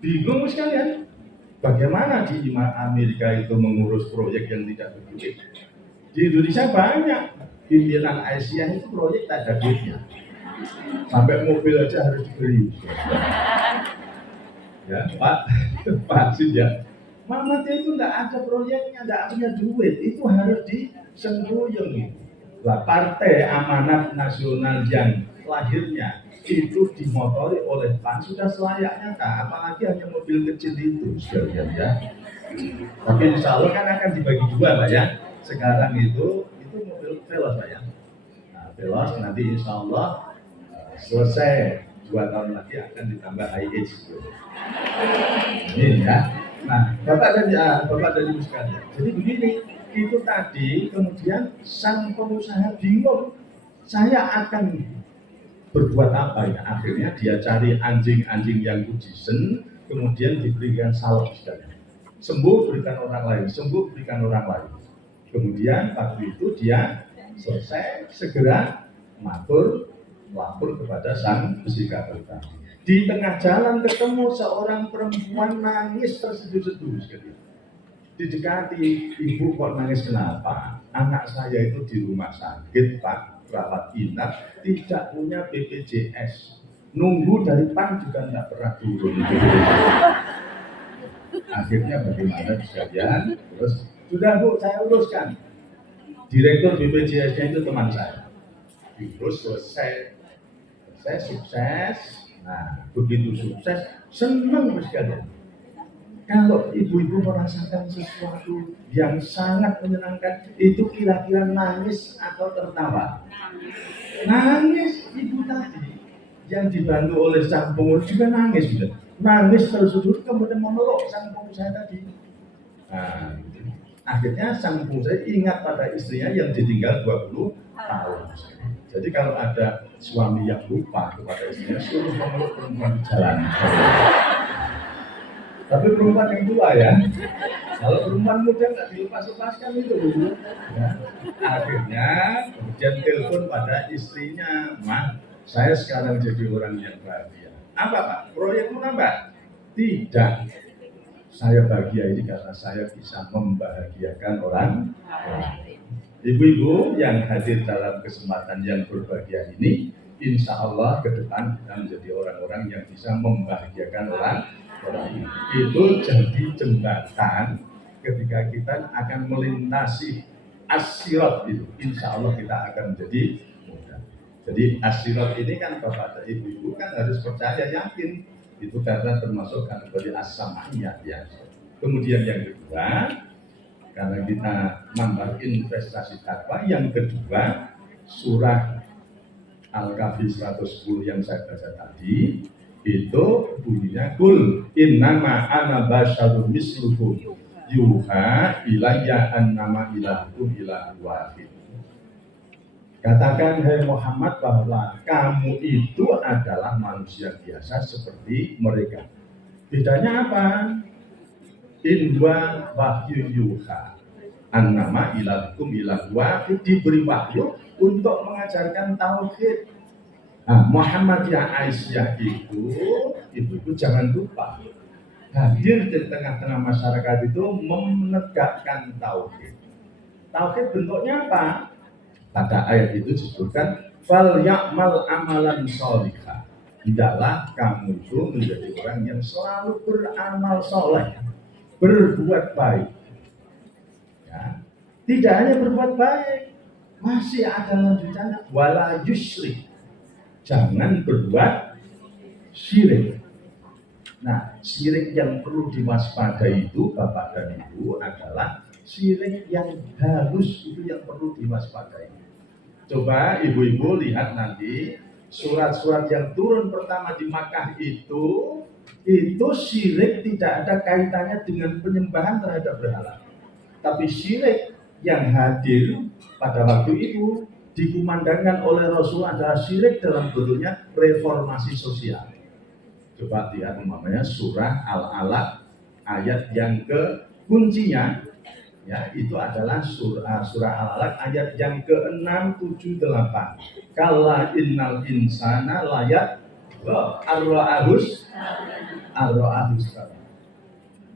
Bingung sekalian? Bagaimana di Amerika itu mengurus proyek yang tidak berduit? Di Indonesia banyak pimpinan Asia itu proyek tak ada duitnya. Sampai mobil aja harus dibeli. Ya, Pak Sid ya. Mama itu enggak ada proyeknya, enggak punya duit, itu harus disembuyung. Lah Partai Amanat Nasional yang lahirnya itu dimotori oleh PAN sudah selayaknya kah? Apalagi hanya mobil kecil itu sekalian ya. Tapi insya Allah kan akan dibagi dua Pak ya. Sekarang itu mobil Veloz Pak ya. Nah, Veloz nanti insya Allah selesai 2 tahun lagi akan ditambah IH. Ini ya. Nah, Bapak dan Ibu sekalian. Jadi begini, itu tadi kemudian sang pengusaha bingung, saya akan berbuat apa ya? Akhirnya dia cari anjing-anjing yang kudisen, kemudian diberikan salep sekalian. Sembuh berikan orang lain, sembuh berikan orang lain. Kemudian waktu itu dia selesai segera lapor kepada sang psikiater. Di tengah jalan ketemu seorang perempuan nangis terseduh-seduh sekali. Didekati, ibu kok nangis kenapa? Anak saya itu di rumah sakit Pak, rawat inap, tidak punya BPJS. Nunggu dari PAN juga tidak pernah turun. Akhirnya bagaimana sekalian? Terus sudah Bu, saya uruskan. Direktur BPJS-nya itu teman saya. Terus selesai sukses. Nah, begitu sukses, senang sekalian. Kalau ibu-ibu merasakan sesuatu yang sangat menyenangkan, itu kira-kira nangis atau tertawa? Nangis. Ibu tadi yang dibantu oleh sang pengurus juga nangis juga. Nangis terus kemudian memeluk sang pengusaha tadi. Nah, Akhirnya sang pengusaha ingat pada istrinya yang ditinggal 20 tahun. Jadi kalau ada suami yang lupa kepada istrinya, suruh memeluk perempuan di jalan. Tapi perempuan yang tua ya. Kalau perempuan muda nggak dilepas-lepaskan itu. Ya. Akhirnya kemudian telepon pada istrinya, "Mah, saya sekarang jadi orang yang bahagia." "Apa Pak? Proyekmu nambah?" "Tidak. Saya bahagia ini karena saya bisa membahagiakan orang lain." Ibu-ibu yang hadir dalam kesempatan yang berbahagia ini, insya Allah ke depan kita menjadi orang-orang yang bisa membahagiakan orang lain. Itu jadi jembatan ketika kita akan melintasi as-sirat itu. Insya Allah kita akan menjadi mudah. Jadi as-sirat ini kan Bapak dan Ibu-ibu kan harus percaya, yakin. Itu karena termasuk kategori as-sam'iyah ya. Kemudian yang kedua, karena kita nambah investasi takwa, yang kedua surah Al-Kahfi 110 yang saya baca tadi itu bunyinya kul innama ana basyarun mislukum yuha ilayya annama ilahukum ilahu wahid. Katakan hai Muhammad bahwa kamu itu adalah manusia biasa seperti mereka. Bedanya apa? Indwa wahyu yuha annama ilahukum ilahu wahid, diberi wahyu untuk mengajarkan tauhid. Nah, Muhammadiyah Aisyah itu ibu-ibu jangan lupa hadir di tengah-tengah masyarakat itu menegakkan tauhid. Tauhid bentuknya apa? Pada ayat itu disebutkan fal ya'mal amalan sholihah. Tidaklah kamu itu menjadi orang yang selalu beramal soleh, berbuat baik. Ya. Tidak hanya berbuat baik, masih ada lanjutannya wala yusyrik. Jangan berbuat syirik. Nah, syirik yang perlu diwaspadai itu Bapak dan Ibu adalah syirik yang halus, itu yang perlu diwaspadai. Coba ibu-ibu lihat nanti surat-surat yang turun pertama di Makkah itu syirik tidak ada kaitannya dengan penyembahan terhadap berhala. Tapi syirik yang hadir pada waktu itu dikumandangkan oleh Rasul adalah syirik dalam bentuknya reformasi sosial. Coba lihat umpamanya surah Al-Alaq ayat yang ke kuncinya ya itu adalah surah Al-Alaq ayat yang ke-6, 7, 8. Kalla innal insana layat ar-ra'ahus.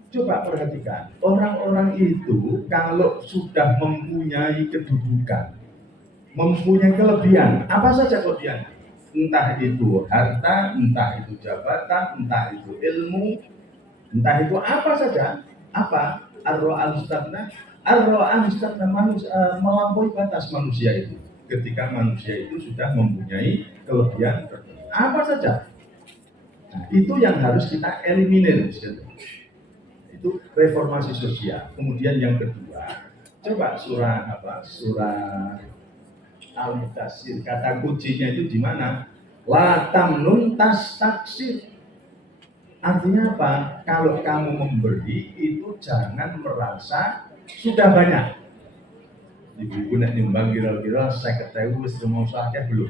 Coba perhatikan, orang-orang itu kalau sudah mempunyai kedudukan, mempunyai kelebihan, apa saja kelebihan? Entah itu harta, entah itu jabatan, entah itu ilmu, entah itu apa saja. Apa? Ar-ra'al-istadna melampaui batas manusia itu. Ketika manusia itu sudah mempunyai kelebihan tertentu. Apa saja? Nah, itu yang harus kita eliminir. Itu reformasi sosial. Kemudian yang kedua, coba surah Al-Mudaththir, kata kuncinya itu di mana? La tamnun tastaksir. Artinya apa? Kalau kamu memberi itu jangan merasa sudah banyak. Ibu-ibu nek nimbang kira-kira 50.000 wis mau sakit belum?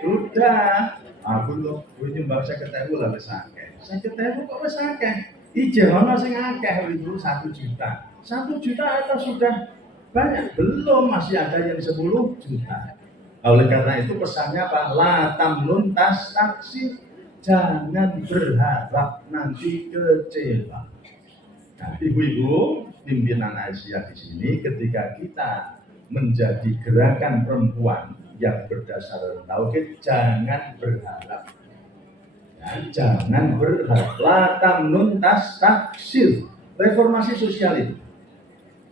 Sudah. Aku tuh nyumbang 50.000 lah wis akeh. 50.000 kok wis akeh? Ijen ono sing akeh itu 1 juta. 1 juta atau sudah banyak? Belum, masih ada yang 10 juta. Oleh karena itu pesannya apa? La tamnun tastaksir. Jangan berharap nanti kecewa. Nah, ibu-ibu pimpinan Aisyah di sini ketika kita menjadi gerakan perempuan yang berdasarkan tauhid, jangan berharap. Ya, jangan berharap. La tamnun tastaksir. Reformasi sosial itu.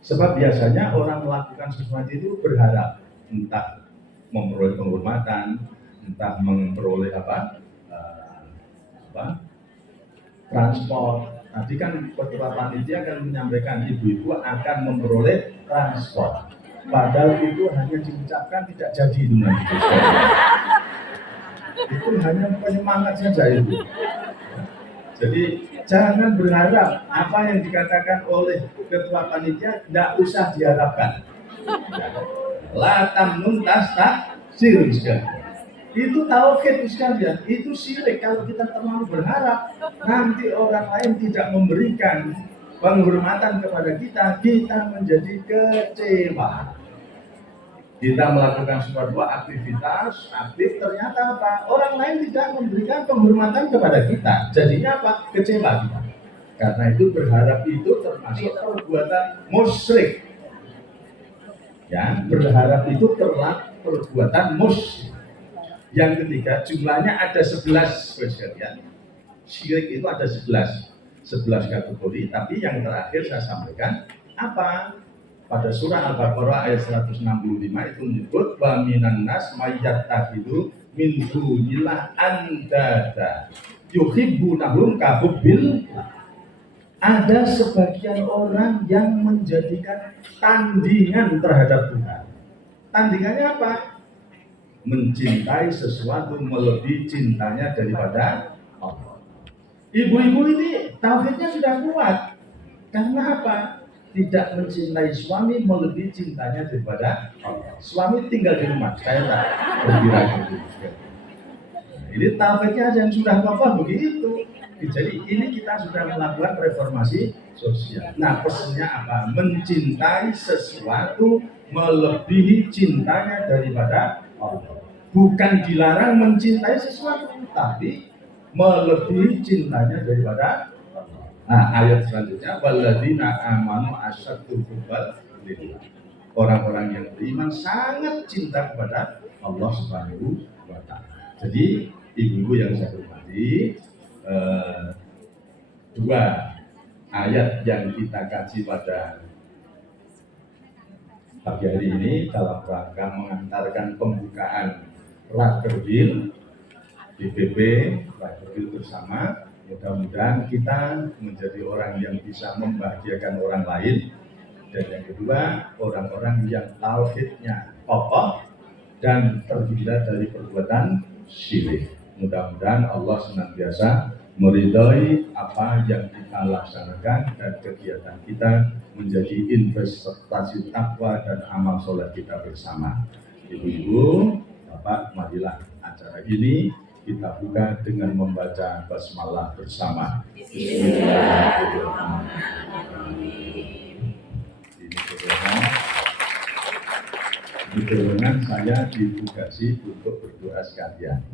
Sebab biasanya orang melakukan sesuatu itu berharap entah memperoleh penghormatan, entah memperoleh transport. Tadi kan ketua panitia akan menyampaikan ibu-ibu akan memperoleh transport. Padahal itu hanya diucapkan, tidak jadi itu nanti. Itu hanya penyemangat saja itu. Jadi jangan berharap apa yang dikatakan oleh ketua panitia tidak usah diharapkan. La tamnun tastakthir sekalian. Itu tauhid sekalian, itu syirik kalau kita terlalu berharap nanti orang lain tidak memberikan penghormatan kepada kita, kita menjadi kecewa. Kita melakukan suatu aktivitas aktif, ternyata apa? Orang lain tidak memberikan penghormatan kepada kita. Jadinya apa? Kecewa kita. Karena itu berharap itu termasuk perbuatan musyrik. Ya, berharap itu terlalu perbuatan musyrik. Yang ketiga, jumlahnya ada 11 sekalian. Syirik itu ada 11 kategori, tapi yang terakhir saya sampaikan apa? Pada surah Al-Baqarah ayat 165 itu menyebut wa minan nas mayyattakhidhu min dunillah andada yuhibbunahum kahubbil. Ada sebagian orang yang menjadikan tandingan terhadap Tuhan. Tandingannya apa? Mencintai sesuatu melebihi cintanya daripada Allah. Ibu-ibu ini tauhidnya sudah kuat. Karena apa? Tidak mencintai suami melebihi cintanya daripada Allah. Suami tinggal di rumah, saya tak berkira gitu. Ini tauhidnya yang sudah kokoh begitu. Jadi ini kita sudah melakukan reformasi sosial. Nah, pesannya apa? Mencintai sesuatu melebihi cintanya daripada Allah. Bukan dilarang mencintai sesuatu, tapi melebihi cintanya daripada Allah. Nah, ayat selanjutnya walladzina amanu asyaddu hubban lillah. Orang-orang yang beriman sangat cinta kepada Allah Subhanahu wa taala. Jadi, ibu-ibu yang saya hormati, dua ayat yang kita kaji pada pagi hari ini dalam rangka mengantarkan pembukaan Rakerwil DPP Rakerwil bersama. Mudah-mudahan kita menjadi orang yang bisa membahagiakan orang lain. Dan yang kedua, orang-orang yang tauhidnya kokoh dan terhindar dari perbuatan syirik. Mudah-mudahan Allah senantiasa meridhai apa yang kita laksanakan dan kegiatan kita menjadi investasi takwa dan amal soleh kita bersama. Ibu-ibu, Bapak, marilah acara ini kita buka dengan membaca basmalah bersama. Ini dorongan saya ditugasi untuk berdoa sekalian.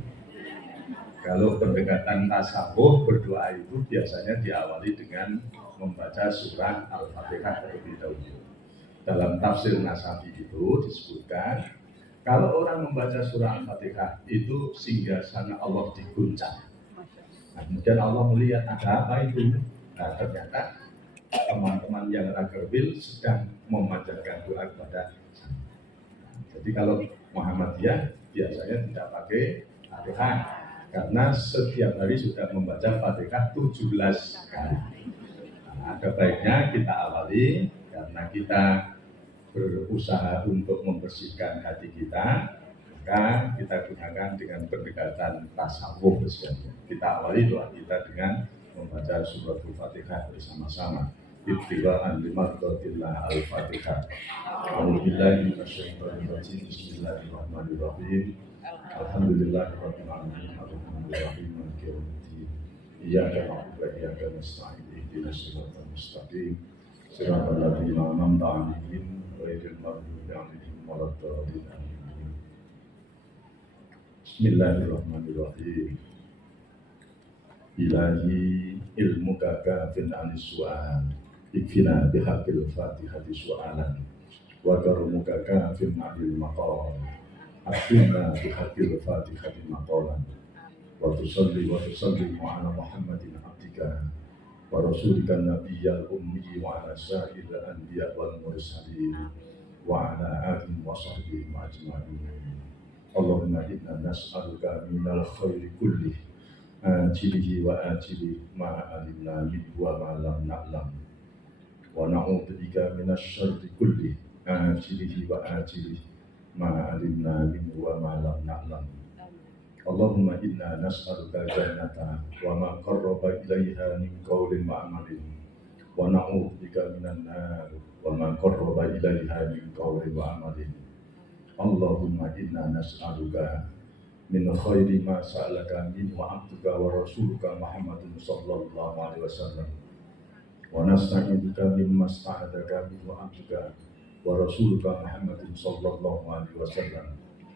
Kalau pendekatan tasawuf berdoa itu biasanya diawali dengan membaca surah Al-Fatihah terlebih dahulu. Dalam tafsir Nasafi itu disebutkan kalau orang membaca surah Al-Fatihah itu singgasana Allah diguncang. Nah, kemudian Allah melihat ada apa itu. Nah, ternyata teman-teman yang Rakerwil sedang memanjatkan doa kepada. Jadi kalau Muhammadiyah biasanya tidak pakai Fatihah karena setiap hari sudah membaca Fatihah 17 kali. Nah, ada baiknya kita awali karena kita berusaha untuk membersihkan hati kita, maka kita gunakan dengan pendekatan tasawuf bersama. Kita awali doa kita dengan membaca surah Al-Fatihah bersama-sama. Ibtila'an limardatillah Al-Fatihah. A'udzubillahi minasyaitonir rajim. Bismillahirrahmanirrahim. Alhamdulillahirabbil alamin. Arrahmanirrahim. Maliki yaumiddin. Iyyaka na'budu wa iyyaka nasta'in. Ihdinas siratal mustaqim. Siratal ladzina an'amta 'alaihim ghairil maghdubi 'alaihim waladdallin. Bismillahirrahmanirrahim. Ilahi ilmuka kafin anis su'al. Ikfina bihaqqil fatihati su'alan. Wa karumuka kafin anil maqam. Akfina bihaqqil fatihati maqalan. Wa tusallimu ala Muhammadin abdika wa rasulika nabiyyal ummi wa ala sa'il anbiya wal mursalin wa ala alihi wa sahbihi ajma'in. Allahumma inna nas'aluka minal khairi kullih ajilihi wa ajilihi ma alimna minhu wa ma lam na'lam wa na'udzubika minasy syarri kullih ajilihi wa ajilihi ma alimna minhu wa ma lam na'lam Allahumma inna nas'aluka jannata wa ma qarraba ilaiha min qawlin wa amalin wa na'udzubika minan nar wa ma qarraba ilaiha min qawlin wa amalin. Allahumma inna nas'aluka min khairi ma sa'alaka min wa abduka wa rasuluka Muhammadin sallallahu alaihi wasallam wa nasta'inuka mimma sta'adaka min wa abduka wa rasuluka Muhammadin sallallahu alaihi wasallam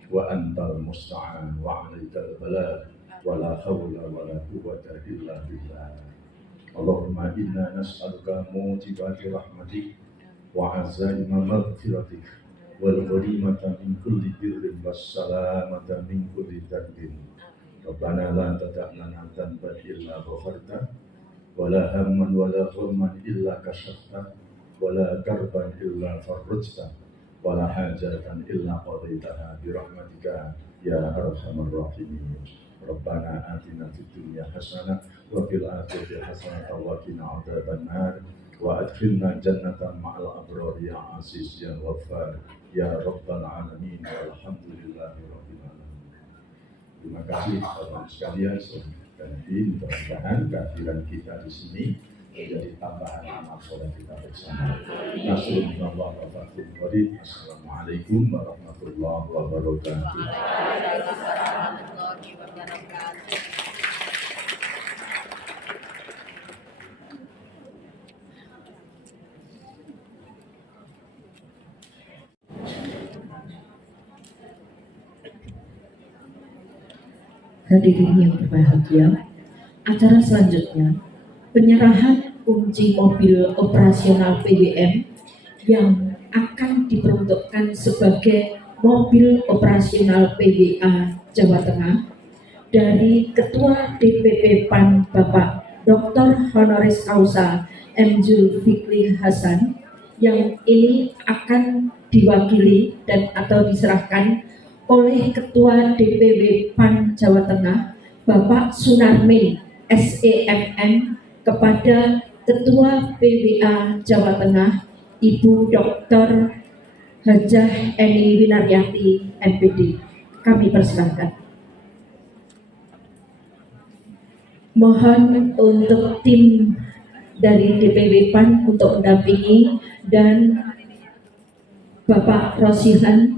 wa antal musta'an wa 'alaikal balagh wa la hawla wa la quwwata illa billah. Allahumma inna nas'aluka mujibati rahmatik wa azaima maghfiratik wal ghanimata min kulli birrin was salamata min kulli dhanbin. Rabbana la tada' lana dhanban illa ghafarta wa la hamman wa la ghamman illa kashafta wa la karban illa farajta wa la hajatan illa qadaitaha bi rahmatika ya arhamar rahimin. Rabbana atina fid dunya hasanah wa fil akhirati hasanah wa qina adzaban nar wa adkhilna jannatan ma'al abrar ya aziz ya ghaffar ya rabbal alamin walhamdulillahi rabbil alamin. Terima kasih Bapak sekalian, dan mudah-mudahan kehadiran kita di sini menjadi tambahan amal soleh kita bersama. Nasrullah wa fathul qarib. Assalamualaikum warahmatullahi wabarakatuh. Hadirin yang berbahagia, acara selanjutnya penyerahan kunci mobil operasional PWM yang akan diperuntukkan sebagai mobil operasional PWA Jawa Tengah dari Ketua DPP PAN Bapak Dr. Honoris Causa M. Zulfikri Hasan, yang ini akan diwakili dan atau diserahkan oleh Ketua DPW PAN Jawa Tengah Bapak Sunarmin SEMM kepada Ketua PWA Jawa Tengah Ibu Dr. Hajah Eni Winaryati MPD. Kami persilahkan. Mohon untuk tim dari DPW PAN untuk mendampingi dan Bapak Rosihan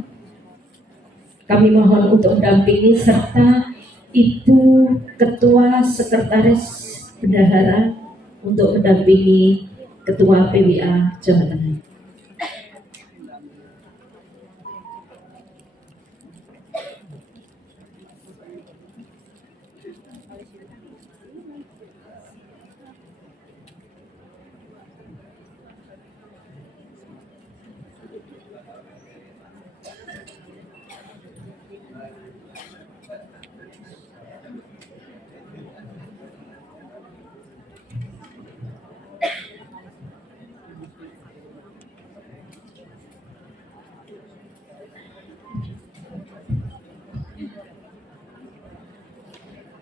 kami mohon untuk mendampingi serta Ibu Ketua Sekretaris Bendahara untuk mendampingi Ketua PWA Jawa Tengah.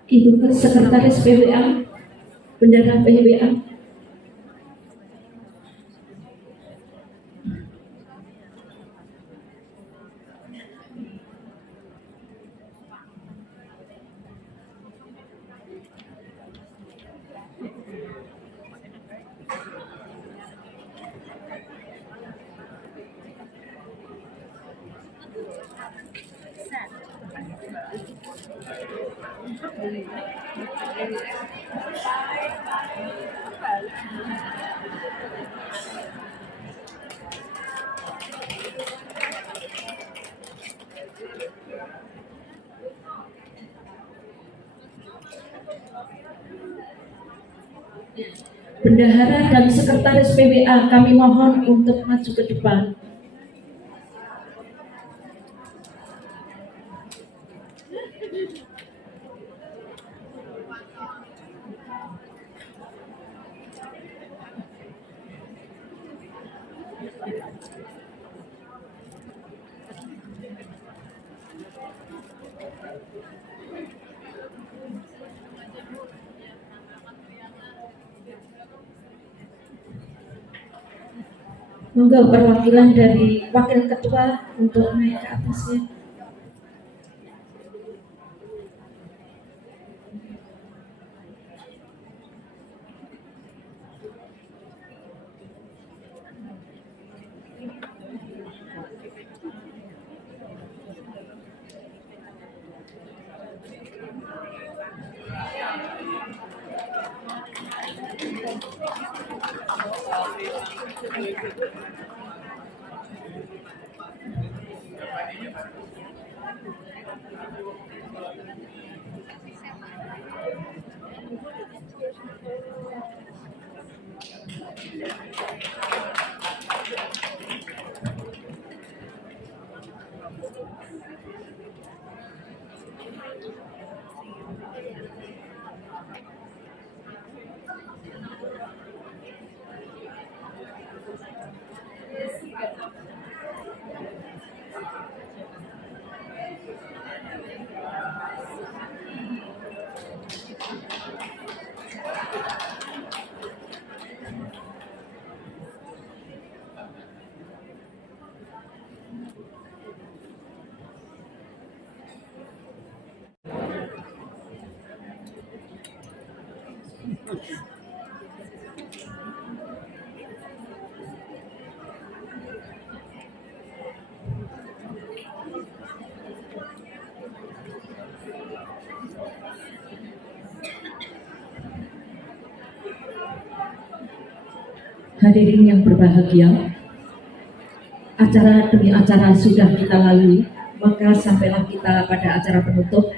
Ibu Sekretaris PWA, Bendahara PWA. Bendahara dan Sekretaris PWA kami mohon untuk maju ke depan. Monggo perwakilan dari Wakil Ketua untuk naik ke atasnya. Hadirin yang berbahagia, acara demi acara sudah kita lalui, maka sampailah kita pada acara penutup.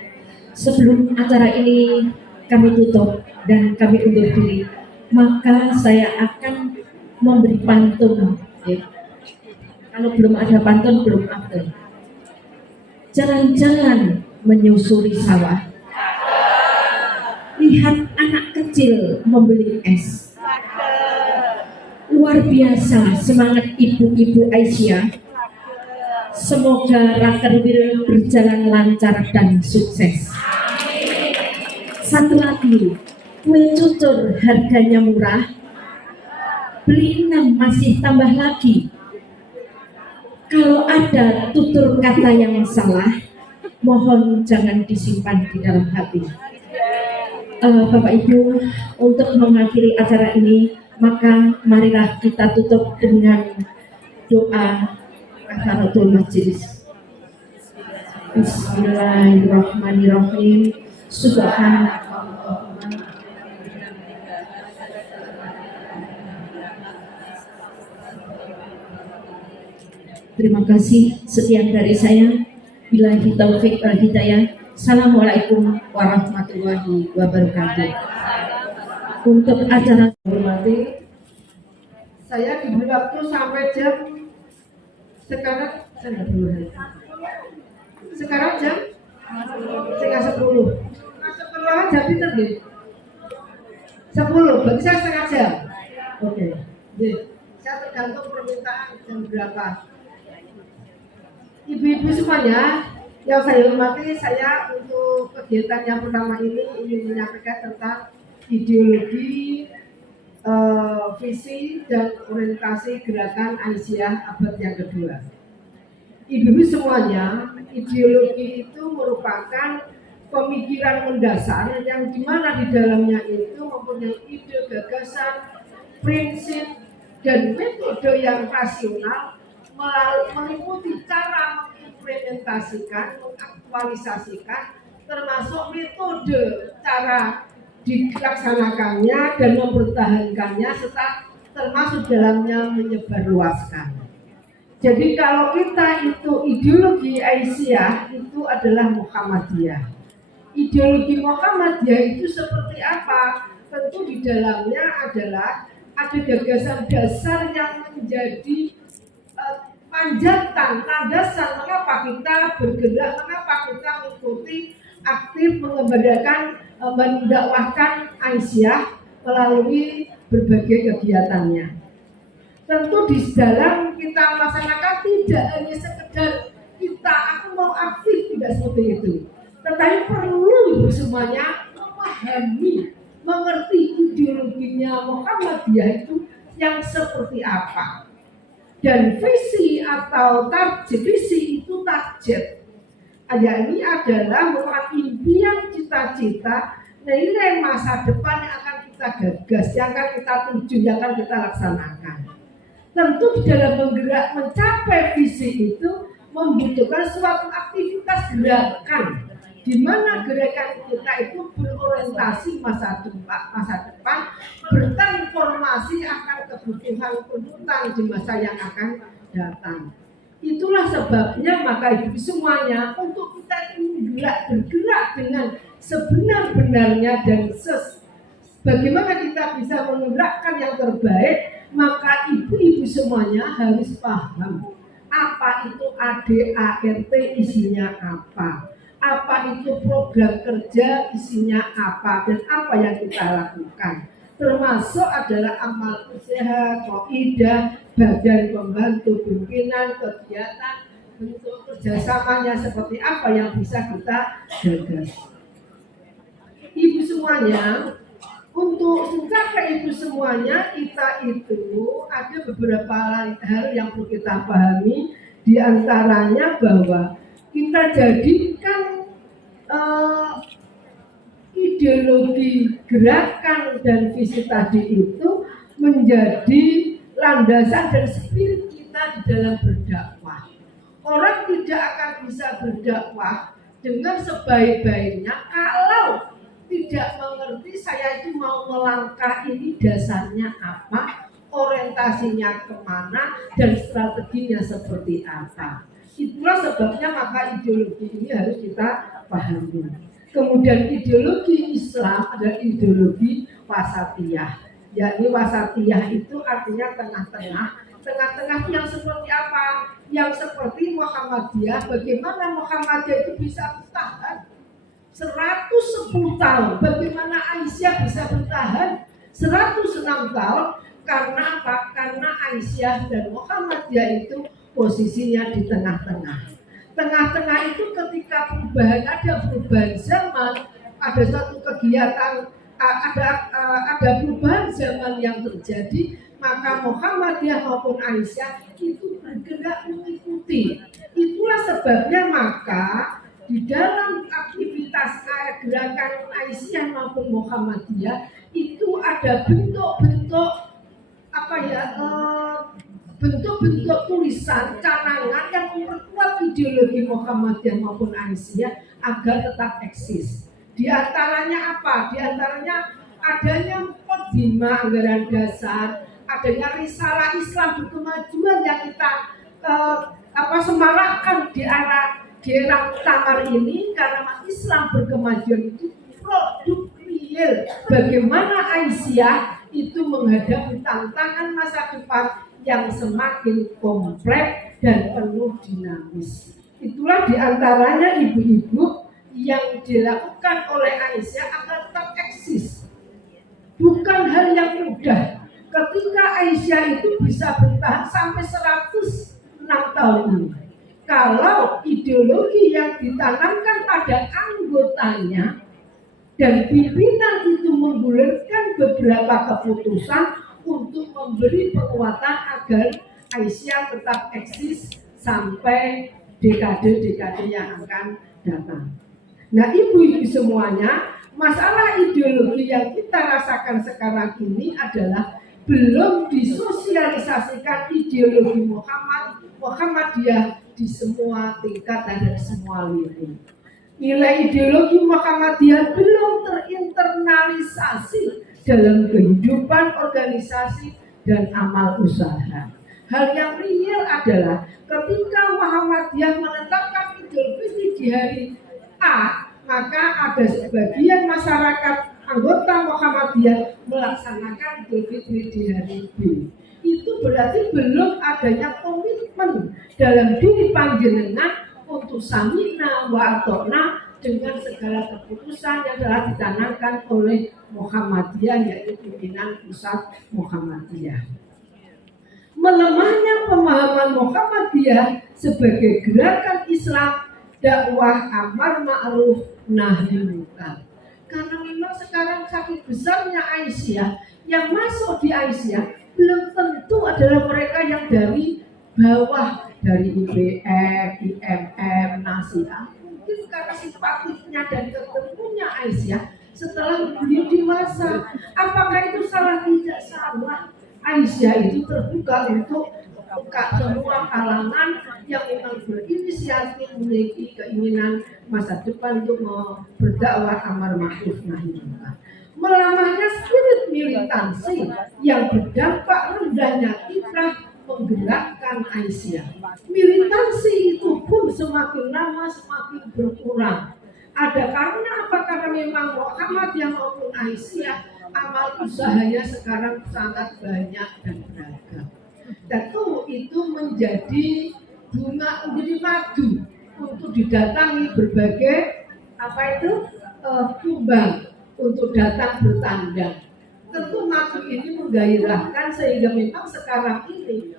Sebelum acara ini kami tutup dan kami undur diri, maka saya akan memberi pantun. Ya. Kalau belum ada pantun, belum after. Jalan-jalan menyusuri sawah, lihat anak kecil membeli es. Luar biasa semangat ibu-ibu Aisyah. Semoga Rakerwil berjalan lancar dan sukses. Satu lagi, kue cucur harganya murah. Beli 6 masih tambah lagi. Kalau ada tutur kata yang salah, mohon jangan disimpan di dalam hati. Bapak Ibu, untuk mengakhiri acara ini, maka marilah kita tutup dengan doa kafaratul majelis. Bismillahirrahmanirrahim. Subhanallah. Terima kasih. Sekian dari saya. Billahi taufik wal hidayah. Assalamualaikum warahmatullahi wabarakatuh. Untuk acara Hormati, saya diberi waktu sampai jam sekarang jam setengah 10. Setengah jam itu nih 10, bagi saya setengah jam. Oke. Saya tergantung permintaan jam berapa. Ibu-ibu semuanya yang saya hormati, saya untuk kegiatan yang pertama ini ingin menyampaikan tentang ideologi, visi dan orientasi gerakan Aisyah abad yang kedua. Ibu-ibu semuanya, ideologi itu merupakan pemikiran mendasar yang dimana di dalamnya itu mempunyai ide, gagasan, prinsip, dan metode yang rasional meliputi cara mengimplementasikan, mengaktualisasikan, termasuk metode cara dilaksanakannya dan mempertahankannya serta termasuk dalamnya menyebarluaskan. Jadi kalau kita itu ideologi Aisyah itu adalah Muhammadiyah. Ideologi Muhammadiyah itu seperti apa? Tentu di dalamnya adalah ada gagasan dasar yang menjadi panjatan, landasan mengapa kita bergerak, mengapa kita mengikuti aktif mendakwahkan Aisyah melalui berbagai kegiatannya. Tentu di dalam kita melaksanakan tidak hanya sekedar aku mau aktif, tidak seperti itu. Tetapi perlu semuanya memahami, mengerti ideologinya Muhammadiyah itu yang seperti apa. Dan visi atau target, visi itu target. Ini adalah merupakan impian, cita-cita, nilai masa depan yang akan kita gagas, yang akan kita tuju, yang akan kita laksanakan. Tentu di dalam bergerak mencapai visi itu membutuhkan suatu aktivitas gerakan, di mana gerakan kita itu berorientasi masa depan, bertransformasi akan kebutuhan tuntutan di masa yang akan datang. Itulah sebabnya maka ibu semuanya untuk kita ini bergerak dengan sebenar-benarnya dan bagaimana kita bisa menggerakkan yang terbaik, maka ibu-ibu semuanya harus paham apa itu ADART isinya apa itu program kerja isinya apa, dan apa yang kita lakukan. Termasuk adalah amal usaha, kaidah, badan pembantu pimpinan, kegiatan, bentuk kerjasamanya seperti apa yang bisa kita gagas. Ibu semuanya, untuk mencapai itu semuanya, kita itu ada beberapa hal yang perlu kita pahami. Di antaranya bahwa kita jadikan ideologi gerakan dan visi tadi itu menjadi landasan dan spirit kita di dalam berdakwah. Orang tidak akan bisa berdakwah dengan sebaik-baiknya kalau tidak mengerti saya itu mau melangkah ini dasarnya apa, orientasinya kemana, dan strateginya seperti apa. Itulah sebabnya maka ideologi ini harus kita pahami. Kemudian ideologi Islam adalah ideologi wasatiyah. Yakni wasatiyah itu artinya tengah-tengah. Tengah-tengah yang seperti apa? Yang seperti Muhammadiyah. Bagaimana Muhammadiyah itu bisa bertahan 110 tahun? Bagaimana Aisyah bisa bertahan 106 tahun? Karena apa? Karena Aisyah dan Muhammadiyah itu posisinya di tengah-tengah. Tengah-tengah itu ketika ada perubahan zaman, ada satu kegiatan, ada perubahan zaman yang terjadi, maka Muhammadiyah maupun Aisyah itu bergerak mengikuti. Itulah sebabnya maka di dalam aktivitas gerakan Aisyah maupun Muhammadiyah itu ada bentuk-bentuk bentuk-bentuk tulisan, canangan yang memperkuat ideologi Muhammadiyah maupun Aisyah agar tetap eksis. Di antaranya apa? Di antaranya adanya mukadimah anggaran dasar, adanya risalah Islam berkemajuan yang kita semarakkan di era muktamar ini, karena Islam berkemajuan itu produk real. Bagaimana Aisyah itu menghadapi tantangan masa depan yang semakin kompleks dan penuh dinamis. Itulah diantaranya ibu-ibu yang dilakukan oleh Aisyah agar tetap eksis. Bukan hal yang mudah. Ketika Aisyah itu bisa bertahan sampai 106 tahun ini. Kalau ideologi yang ditanamkan pada anggotanya dan pimpinan itu menggulirkan beberapa keputusan untuk memberi penguatan agar Aisyah tetap eksis sampai dekade-dekade yang akan datang. Nah, ibu-ibu semuanya, masalah ideologi yang kita rasakan sekarang ini adalah belum disosialisasikan ideologi Muhammadiyah di semua tingkat dan di semua lini. Nilai ideologi Muhammadiyah belum terinternalisasi dalam kehidupan organisasi dan amal usaha. Hal yang real adalah ketika Muhammadiyah menetapkan Idul Fitri di hari A, maka ada sebagian masyarakat anggota Muhammadiyah melaksanakan Idul Fitri di hari B. Itu berarti belum adanya komitmen dalam diri panjenengan untuk samina wa atona dengan segala keputusan yang telah ditanamkan oleh Muhammadiyah, yaitu pimpinan pusat Muhammadiyah. Melemahnya pemahaman Muhammadiyah sebagai gerakan Islam dakwah amar ma'ruf nahi munkar. Karena memang sekarang sakit besarnya Aisyah, yang masuk di Aisyah belum tentu adalah mereka yang dari bawah, dari IBM, IMM, Nasiah. Mungkin karena simpatiknya dan ketemunya Aisyah setelah beliau dewasa. Apakah itu salah? Tidak salah. Aisyah itu terbuka untuk semua kalangan yang memang berinisiatif, memiliki keinginan masa depan untuk berdakwah amar ma'ruf nahi munkar. Melamahnya spirit militansi yang berdampak rendahnya kiprah menggerakkan Aisyah. Militansi itu pun semakin lama semakin berkurang. Ada karena apa? Karena memang Muhammadiyah maupun Aisyah amal usahanya sekarang sangat banyak dan beragam. Tentu itu menjadi bunga menjadi madu untuk didatangi berbagai kumbang untuk datang bertandang. Tentu madu ini menggairahkan sehingga memang sekarang ini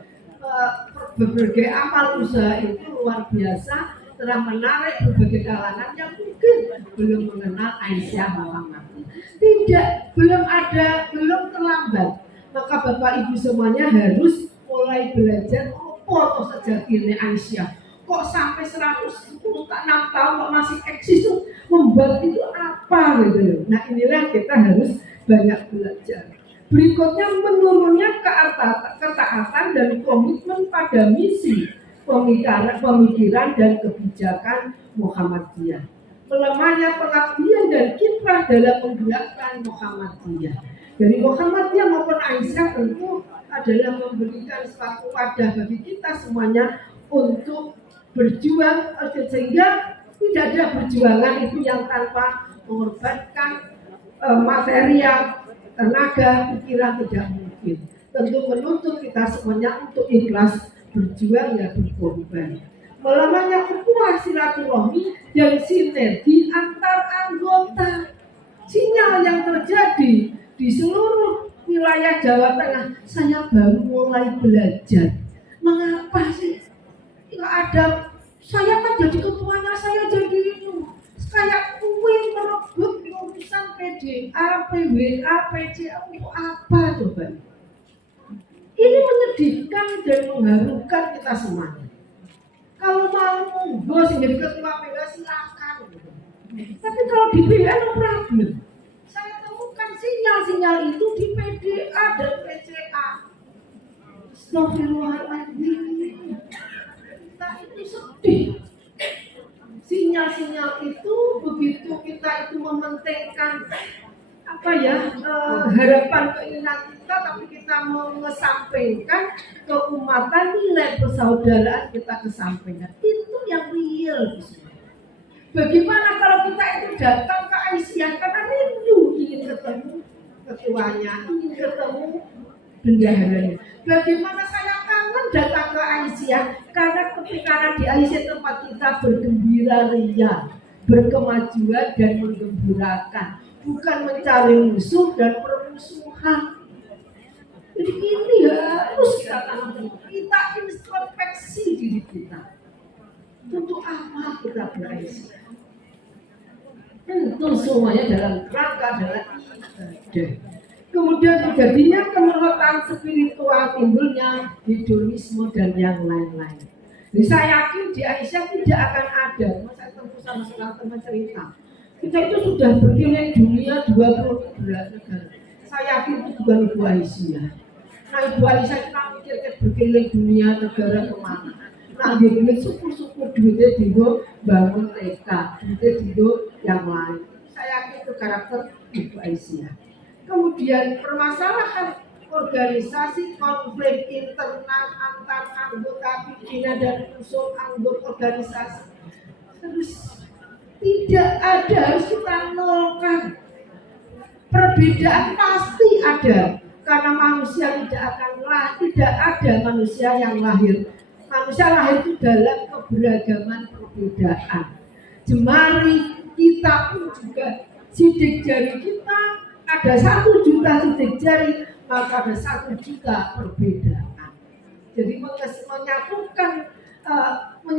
berbagai amal usaha itu luar biasa telah menarik berbagai kalangan yang mungkin belum mengenal Aisyah Muhammadiyah. Belum terlambat. Maka Bapak Ibu semuanya harus mulai belajar foto sejatinya Aisyah. Kok sampai 106 tahun kok masih eksis tuh, membuat itu apa gitu. Nah inilah kita harus banyak belajar. Berikutnya menurunnya ketaatan dan komitmen pada misi pemikiran dan kebijakan Muhammadiyah. Melemahnya pengabdian dan kiprah dalam menggerakkan Muhammadiyah. Dari Muhammadiyah maupun Aisyah tentu adalah memberikan suatu wadah bagi kita semuanya untuk berjuang, sehingga tidak ada perjuangan itu yang tanpa mengorbankan material, tenaga, pikiran, tidak mungkin. Tentu menuntut kita semuanya untuk ikhlas berjuang dan berkorban. Melemahnya ukhuwah silaturahmi dan sinergi antar anggota. Sinyal yang terjadi di seluruh wilayah Jawa Tengah, saya baru mulai belajar. Mengapa sih? Nggak ada, saya kan jadi ketuanya, saya jadi itu. Kayak kuing merebut urusan PDA, PWA, PCA untuk apa coba? Ini menyedihkan dan mengharukan kita semuanya. Kalau mau monggo sing jadi ketua PWA silakan. Tapi kalau di PWA no problem. Saya temukan sinyal-sinyal itu di PDA dan PCA. Astagfirullahaladzim. Kita itu sedih. Sinyal-sinyal itu begitu kita itu mementingkan harapan keinginan kita, tapi kita mengesampingkan keumatan, nilai persaudaraan kita kesampingkan. Itu yang real. Bagaimana kalau kita itu datang ke Aisyah karena rindu ingin ketemu ketuanya, ingin ketemu bendaharanya. Bagaimana saya kangen datang ke Aisyah karena ketika di Aisyah tempat kita bergembira ria, berkemajuan dan menggembirakan, bukan mencari musuh dan permusuhan. Jadi ini harus kita tanam, kita introspeksi diri kita. Untuk apa kita beraisyah? Tentu semuanya dalam rangka adalah ibadah. Kemudian terjadinya kemerotan spiritual, timbulnya hedonisme dan yang lain-lain. Jadi saya yakin di Aisyah tidak akan ada. Saya tentu sama teman cerita. Kita itu sudah berkeliling dunia 20 negara. Saya yakin itu bukan Ibu Aisyah. Nah Ibu Aisyah itu mikir berkeliling dunia negara kemana? Nah dia bilang syukur-syukur duitnya digo bangun TK, duitnya digo yang lain. Saya yakin itu karakter Ibu Aisyah. Kemudian permasalahan organisasi konflik internal antar anggota pimpinan dan unsur anggota organisasi terus tidak ada, harus kita nolkan. Perbedaan pasti ada karena manusia tidak ada manusia yang lahir. Manusia lahir itu dalam keberagaman perbedaan. Jemari kita pun juga sidik jari kita ada 1 juta sidik jari, maka ada 1 juta perbedaan. Jadi menyatukan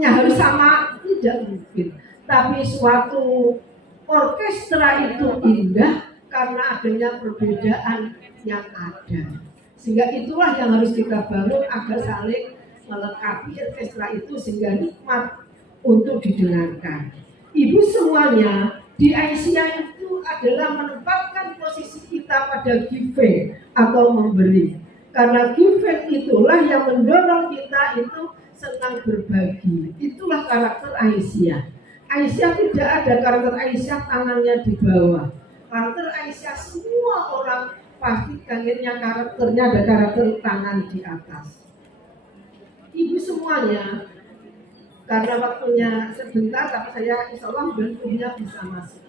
harus sama tidak mungkin. Tapi suatu orkestra itu indah karena adanya perbedaan yang ada. Sehingga itulah yang harus kita bangun agar saling melengkapi orkestra itu sehingga nikmat untuk didengarkan. Ibu semuanya di Aisyah itu adalah menempatkan posisi kita pada giving atau memberi. Karena giving itulah yang mendorong kita itu senang berbagi. Itulah karakter Aisyah. Aisyah tidak ada karakter Aisyah tangannya di bawah. Karakter Aisyah semua orang pasti kangennya karakternya ada karakter tangan di atas. Ibu semuanya, karena waktunya sebentar, tapi saya insya Allah bentuknya bisa masuk.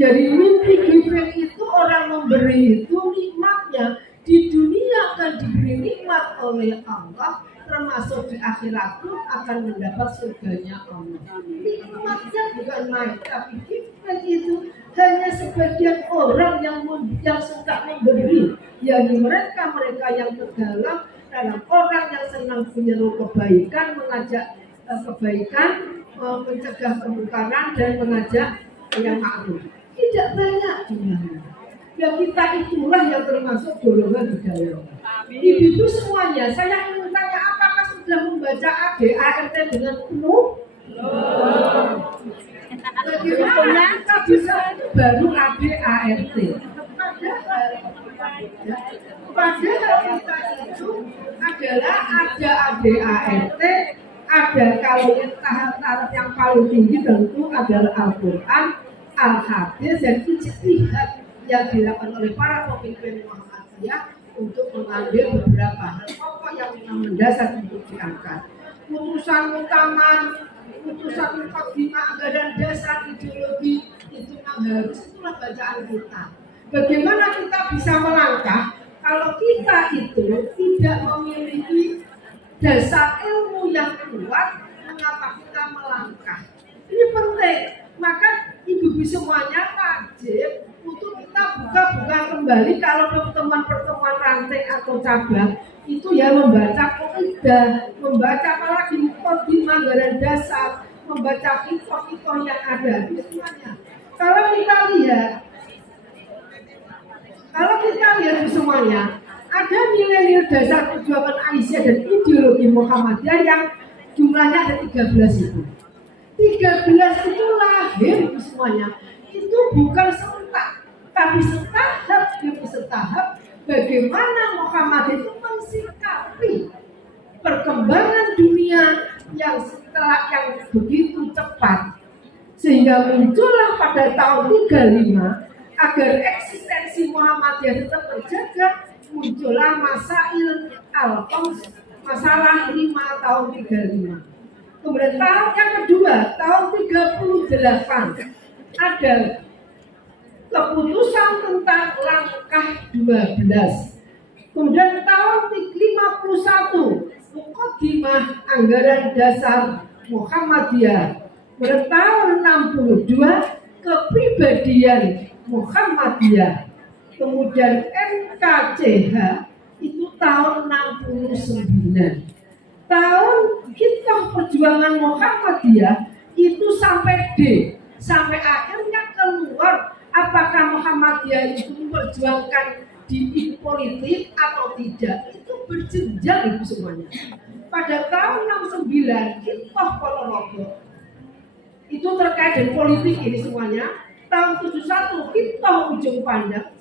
Jadi mimpi giving itu orang memberi itu nikmatnya di dunia akan diberi nikmat oleh Allah, termasuk di akhirat pun akan mendapat surganya Allah. Nikmatnya bukan main, tapi hikmat itu hanya sebagian orang yang suka memberi, yakni mereka yang terdalam dalam orang yang senang menyeru kebaikan, mengajak kebaikan, mencegah kemungkaran dan mengajak yang ma'ruf. Tidak banyak jumlahnya. Ya kita itulah yang termasuk golongan hidayah. Ibu-ibu semuanya, saya ingin tanya, apakah sudah membaca ADART dengan penuh? Bagaimana kita bisa baru ADART? Padahal kita itu adalah ada ADART, ada kalau tahap yang paling tinggi tentu adalah Al-Quran, Al-Hadis dan ijtihad yang dilakukan oleh para pemimpin Muhammadiyah untuk mengambil beberapa hal pokok yang mendasar untuk diangkat. Putusan utama, putusan mukadimah, anggaran dasar, ideologi itu yang harus, itulah bacaan kita. Bagaimana kita bisa melangkah kalau kita itu tidak memiliki dasar ilmu yang kuat, mengapa kita melangkah? Ini penting. Maka ibu-ibu semuanya wajib untuk kita buka-buka kembali kalau pertemuan-pertemuan rantai atau cabang itu ya membaca kaidah, membaca apalagi mukadimah, anggaran dasar, membaca kitab-kitab yang ada itu semuanya. Kalau kita lihat semuanya, ada nilai-nilai dasar perjuangan Aisyah dan ideologi Muhammadiyah yang jumlahnya ada 13 itu. 13 itu lahir semuanya. Itu bukan serentak, tapi setahap demi setahap bagaimana Muhammad itu mensikapi perkembangan dunia yang begitu cepat, sehingga muncullah pada tahun 35 agar eksistensi Muhammadiyah tetap terjaga, muncullah masail al-khams, masalah 5 tahun 35. Kemudian tahun yang kedua, tahun 38 ada keputusan tentang langkah 12. Kemudian tahun 51 mukadimah anggaran dasar Muhammadiyah. Kemudian tahun 62 kepribadian Muhammadiyah. Kemudian NKCH itu tahun 69. Tahun Hitoh Perjuangan Muhammadiyah itu sampai D, sampai akhirnya keluar apakah Muhammadiyah itu memperjuangkan di politik atau tidak, itu berjenjang ibu semuanya. Pada tahun 69 Hitoh Ponorogo itu terkait dengan politik ini semuanya. Tahun 71 Hitoh Ujung Pandang,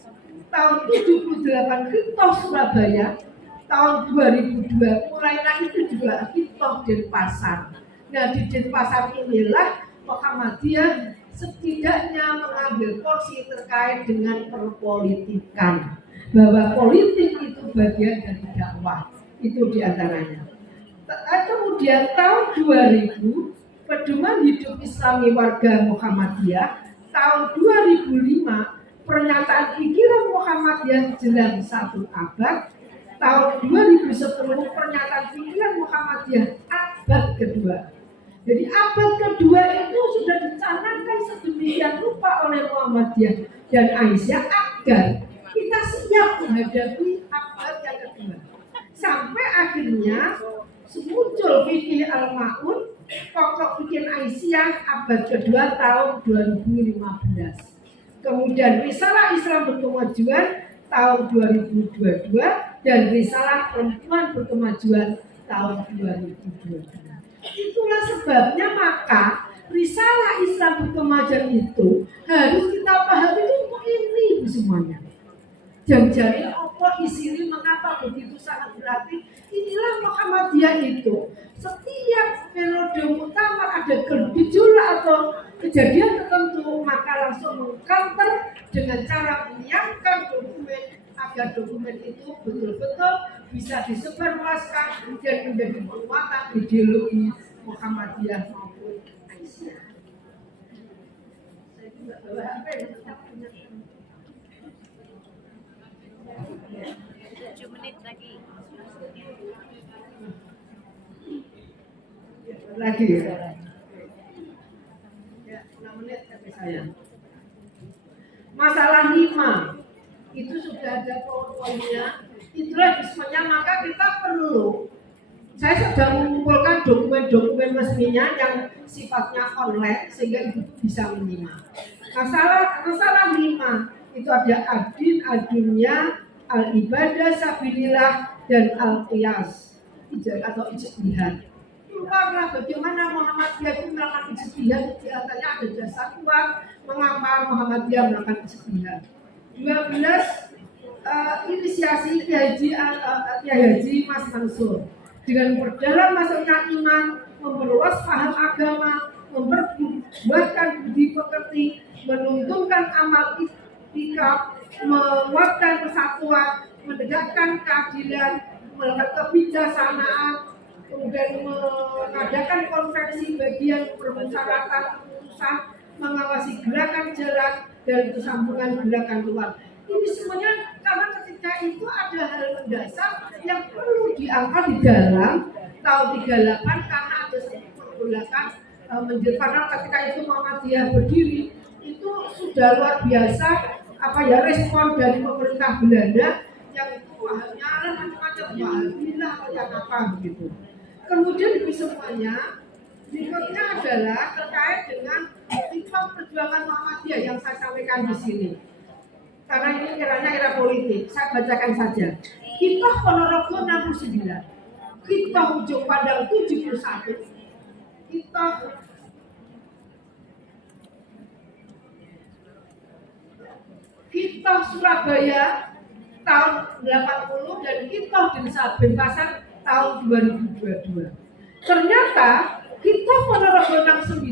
tahun 78 Hitoh Surabaya. Tahun 2002 mulailah itu juga Hitoh Denpasar. Nah di Denpasar inilah Muhammadiyah setidaknya mengambil porsi terkait dengan perpolitikan, bahwa politik itu bagian dari dakwah, itu diantaranya. Kemudian tahun 2000 Pedoman Hidup Islami Warga Muhammadiyah, tahun 2005 pernyataan pikiran Muhammadiyah jelang 1 abad. Tahun 2010 pernyataan pikiran Muhammadiyah abad kedua. Jadi abad kedua itu sudah dicanangkan sedemikian rupa oleh Muhammadiyah dan Aisyah agar kita siap menghadapi abad yang kedua. Sampai akhirnya muncul fikih al-ma'un, pokok fikih Aisyah abad kedua tahun 2015. Kemudian risalah Islam berkemajuan tahun 2022 dan risalah perempuan berkemajuan tahun 2022. Itulah sebabnya maka risalah Islam berkemajuan itu harus kita pahami untuk ini semuanya. Jam-jam apa isini mengapa begitu sangat berarti. Inilah Muhammadiyah itu. Setiap periode utama ada gejolak atau kejadian tertentu maka langsung mengcounter dengan cara menyiapkan dokumen agar dokumen itu betul-betul bisa disebarluaskan dan menjadi penguatan ideologi Muhammadiyah maupun Aisyah. Saya juga bawa HP tetap punya 7 menit lagi. lagi ya. Ya, 6 menit kata saya. Masalah 5 itu sudah ada poin-poinnya, itulah disebutnya, maka kita perlu, saya sudah mengumpulkan dokumen-dokumen resminya yang sifatnya online sehingga ibu bisa menyimak. Masalah 5 itu ada adinnya, al-ibadah, sabilillah, dan al-qiyas atau ijtihad. Keluarlah bagaimana Muhammadiyah itu melakukan ijtihad, diantaranya ada dasar kuat mengapa Muhammadiyah melakukan ijtihad. 12 inisiasi Kiai Haji Mas Mansur dengan memperdalam masuknya iman, memperluas paham agama, memperbuatkan budi pekerti, menuntunkan amal itikaf, menguatkan persatuan, menegakkan keadilan, melakukan kebijaksanaan, kemudian mengadakan konferensi bagian permusyawaratan keputusan, mengawasi gerakan jalan dan kesambungan gerakan luar. Ini semuanya karena ketika itu ada hal mendasar yang perlu diangkat di dalam tahun 38 karena ada satu pergolakan karena ketika itu Muhammadiyah berdiri itu sudah luar biasa respon dari pemerintah Belanda yang itu wahannya macam-macam wahabilah yang apa begitu. Kemudian itu semuanya berikutnya adalah terkait dengan tipe perjuangan Muhammadiyah yang saya sampaikan di sini. Karena ini kiranya era politik, saya bacakan saja. Kitab Ponorogo 69, Kitab Ujung Pandang 71, Kitab Surabaya tahun 80 dan Kitab Desa Bempasan tahun 2022. Ternyata Kitab Ponorogo 69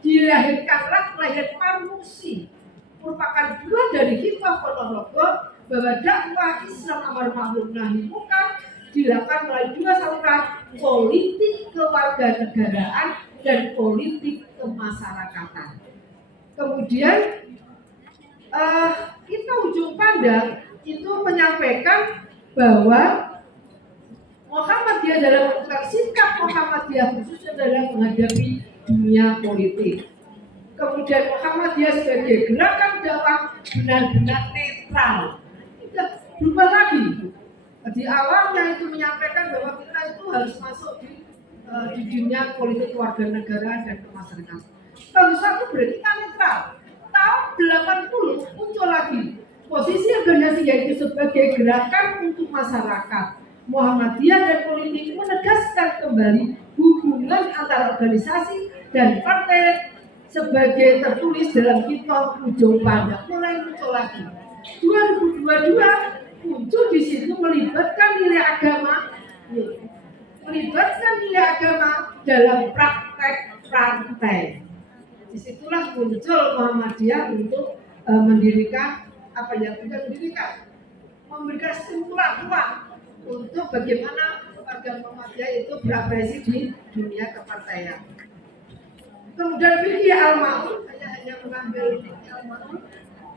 dilahirkanlah lahir Panusi, merupakan buah dari Kitab Ponorogo bahwa dakwah Islam amar ma'ruf nahi munkar dilakukan melalui 2 saluran, politik kewarganegaraan dan politik kemasyarakatan. Kemudian kita Ujung Pandang itu menyampaikan bahwa Muhammadiyah dalam menentukan sikap Muhammadiyah khususnya dalam menghadapi dunia politik. Kemudian Muhammadiyah sebagai gerakan dakwah benar-benar netral. Tidak berubah lagi. Di awalnya itu menyampaikan bahwa kita itu harus masuk di dunia politik kewarganegaraan dan kemasyarakatan. Tahun 1 berarti kita netral. Tahun 80 muncul lagi posisi organisasi yaitu sebagai gerakan untuk masyarakat. Muhammadiyah dan politik menegaskan kembali hubungan antara organisasi dan partai sebagai tertulis dalam Kitab Ujung Pandang. Mulai muncul lagi. 2022 muncul di situ melibatkan nilai agama dalam praktek rantai. Disitulah muncul Muhammadiyah untuk mendirikan memberikan stimulan ruang untuk bagaimana warga Muhammadiyah itu berekspresi di dunia kepartaian. Kemudian fikih al-ma'un, saya hanya mengambil fikih al-ma'un.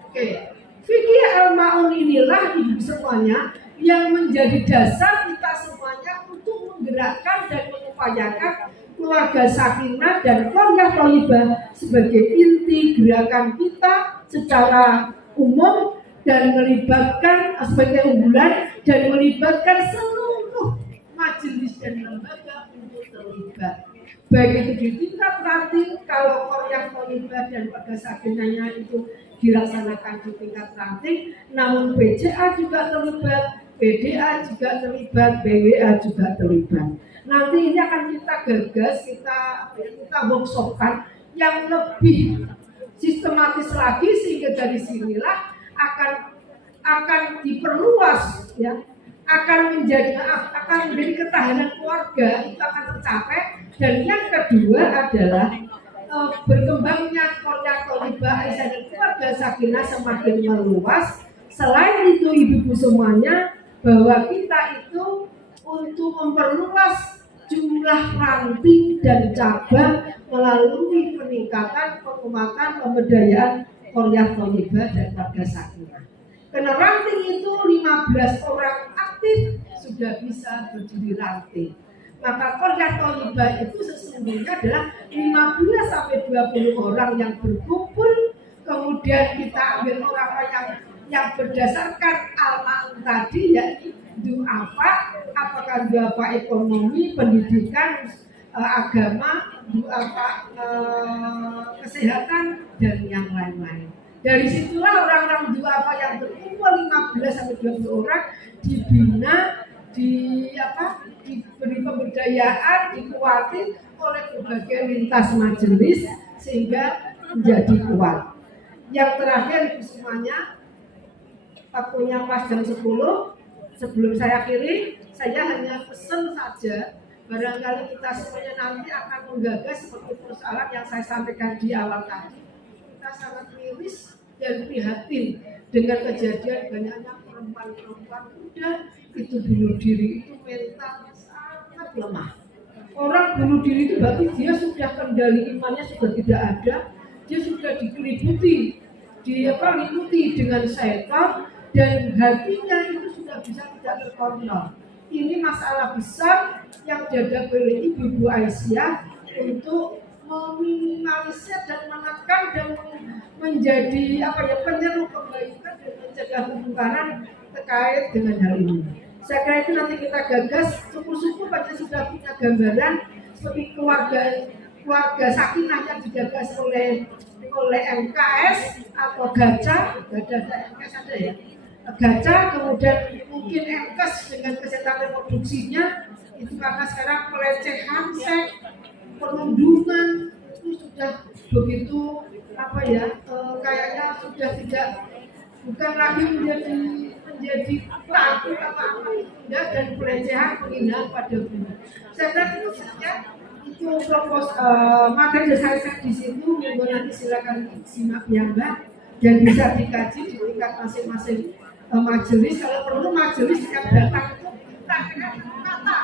Oke, fikih al-ma'un inilah ibu semuanya yang menjadi dasar kita semuanya untuk menggerakkan dan mengupayakan keluarga sakinah dan keluarga thayyibah sebagai inti gerakan kita secara umum dan melibatkan sebagai unggulan dan melibatkan seluruh majelis dan lembaga untuk terlibat. Baik itu di tingkat ranting, kalau Korea Thayyibah dan keluarga sakinahnya itu dilaksanakan di tingkat ranting, namun BCA juga terlibat, PDA juga terlibat, BWA juga terlibat. Nanti ini akan kita gagas, kita workshopkan yang lebih sistematis lagi sehingga dari sinilah akan diperluas ya, akan menjadi ketahanan keluarga itu akan tercapai. Dan yang kedua adalah berkembangnya Korea Thayyibah Aisyah dan keluarga sakinah semakin meluas. Selain itu ibu-ibu semuanya bahwa kita itu untuk memperluas jumlah ranting dan cabang melalui peningkatan penguatan pemberdayaan Korea Thayyibah dan keluarga sakinah. Karena ranting itu 15 orang aktif sudah bisa berdiri ranting. Maka qaryah thayyibah itu sesungguhnya adalah 15 sampai 20 orang yang berkumpul, kemudian kita ambil orang-orang yang berdasarkan al-ma'un tadi, yaitu du'afa, apakah du'afa ekonomi, pendidikan, agama, du'afa kesehatan, dan yang lain-lain. Dari situlah orang-orang du'afa yang berkumpul 15 sampai 20 orang dibina, diberi pemberdayaan, dikuatin oleh berbagai lintas majelis sehingga menjadi kuat. Yang terakhir itu semuanya, waktunya pas jam 10. Sebelum saya akhiri, saya hanya pesan saja, barangkali kita semuanya nanti akan menggagas seperti persoalan yang saya sampaikan di awal tadi. Kita sangat miris dan prihatin dengan kejadian banyaknya perempuan-perempuan muda itu bunuh diri, itu mental sangat lemah. Orang bunuh diri itu berarti dia sudah kendali imannya sudah tidak ada, dia sudah dikeliputi, diliputi dengan setan, dan hatinya itu sudah bisa tidak terkontrol. Ini masalah besar yang dihadapi oleh Ibu Aisyah untuk meminimalisir dan menekan dan menjadi penyeru kebaikan dan mencegah kemungkaran terkait dengan hal ini. Saya kira itu nanti kita gagas, syukur-syukur pada sudah punya gambaran seperti keluarga sakinah yang digagas oleh MKS atau GACA, MKS ada ya, GACA, kemudian mungkin MKes dengan kesehatan reproduksinya itu karena sekarang pelecehan seks, perundungan itu sudah begitu kayaknya sudah tidak, bukan lagi menjadi pelaku apa-apa dan pelecehan, penghinaan pada guru. Saya kira itu saja, itu materi saya di situ, nanti silakan simak ya Mbak, dan bisa dikaji di tingkat masing-masing majelis. Kalau perlu majelis yang datang itu kita kata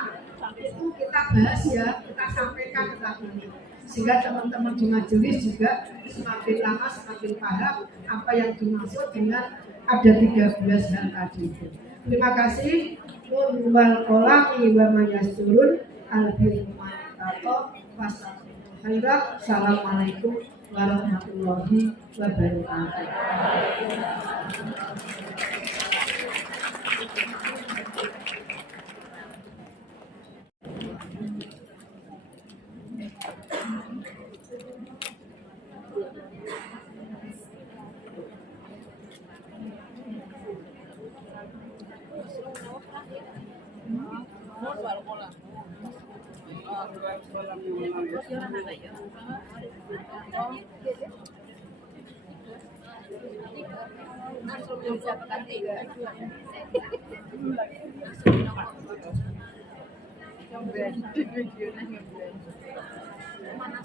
itu kita bahas ya, kita sampaikan ke ini, sehingga teman-teman di majelis juga semakin lama semakin paham apa yang dimaksud dengan ada 13 hal tadi itu. Terima kasih. Nur wal qalami wa mayasturun al-birmatato wassalamu khairat. Assalamualaikum warahmatullahi wabarakatuh. Mana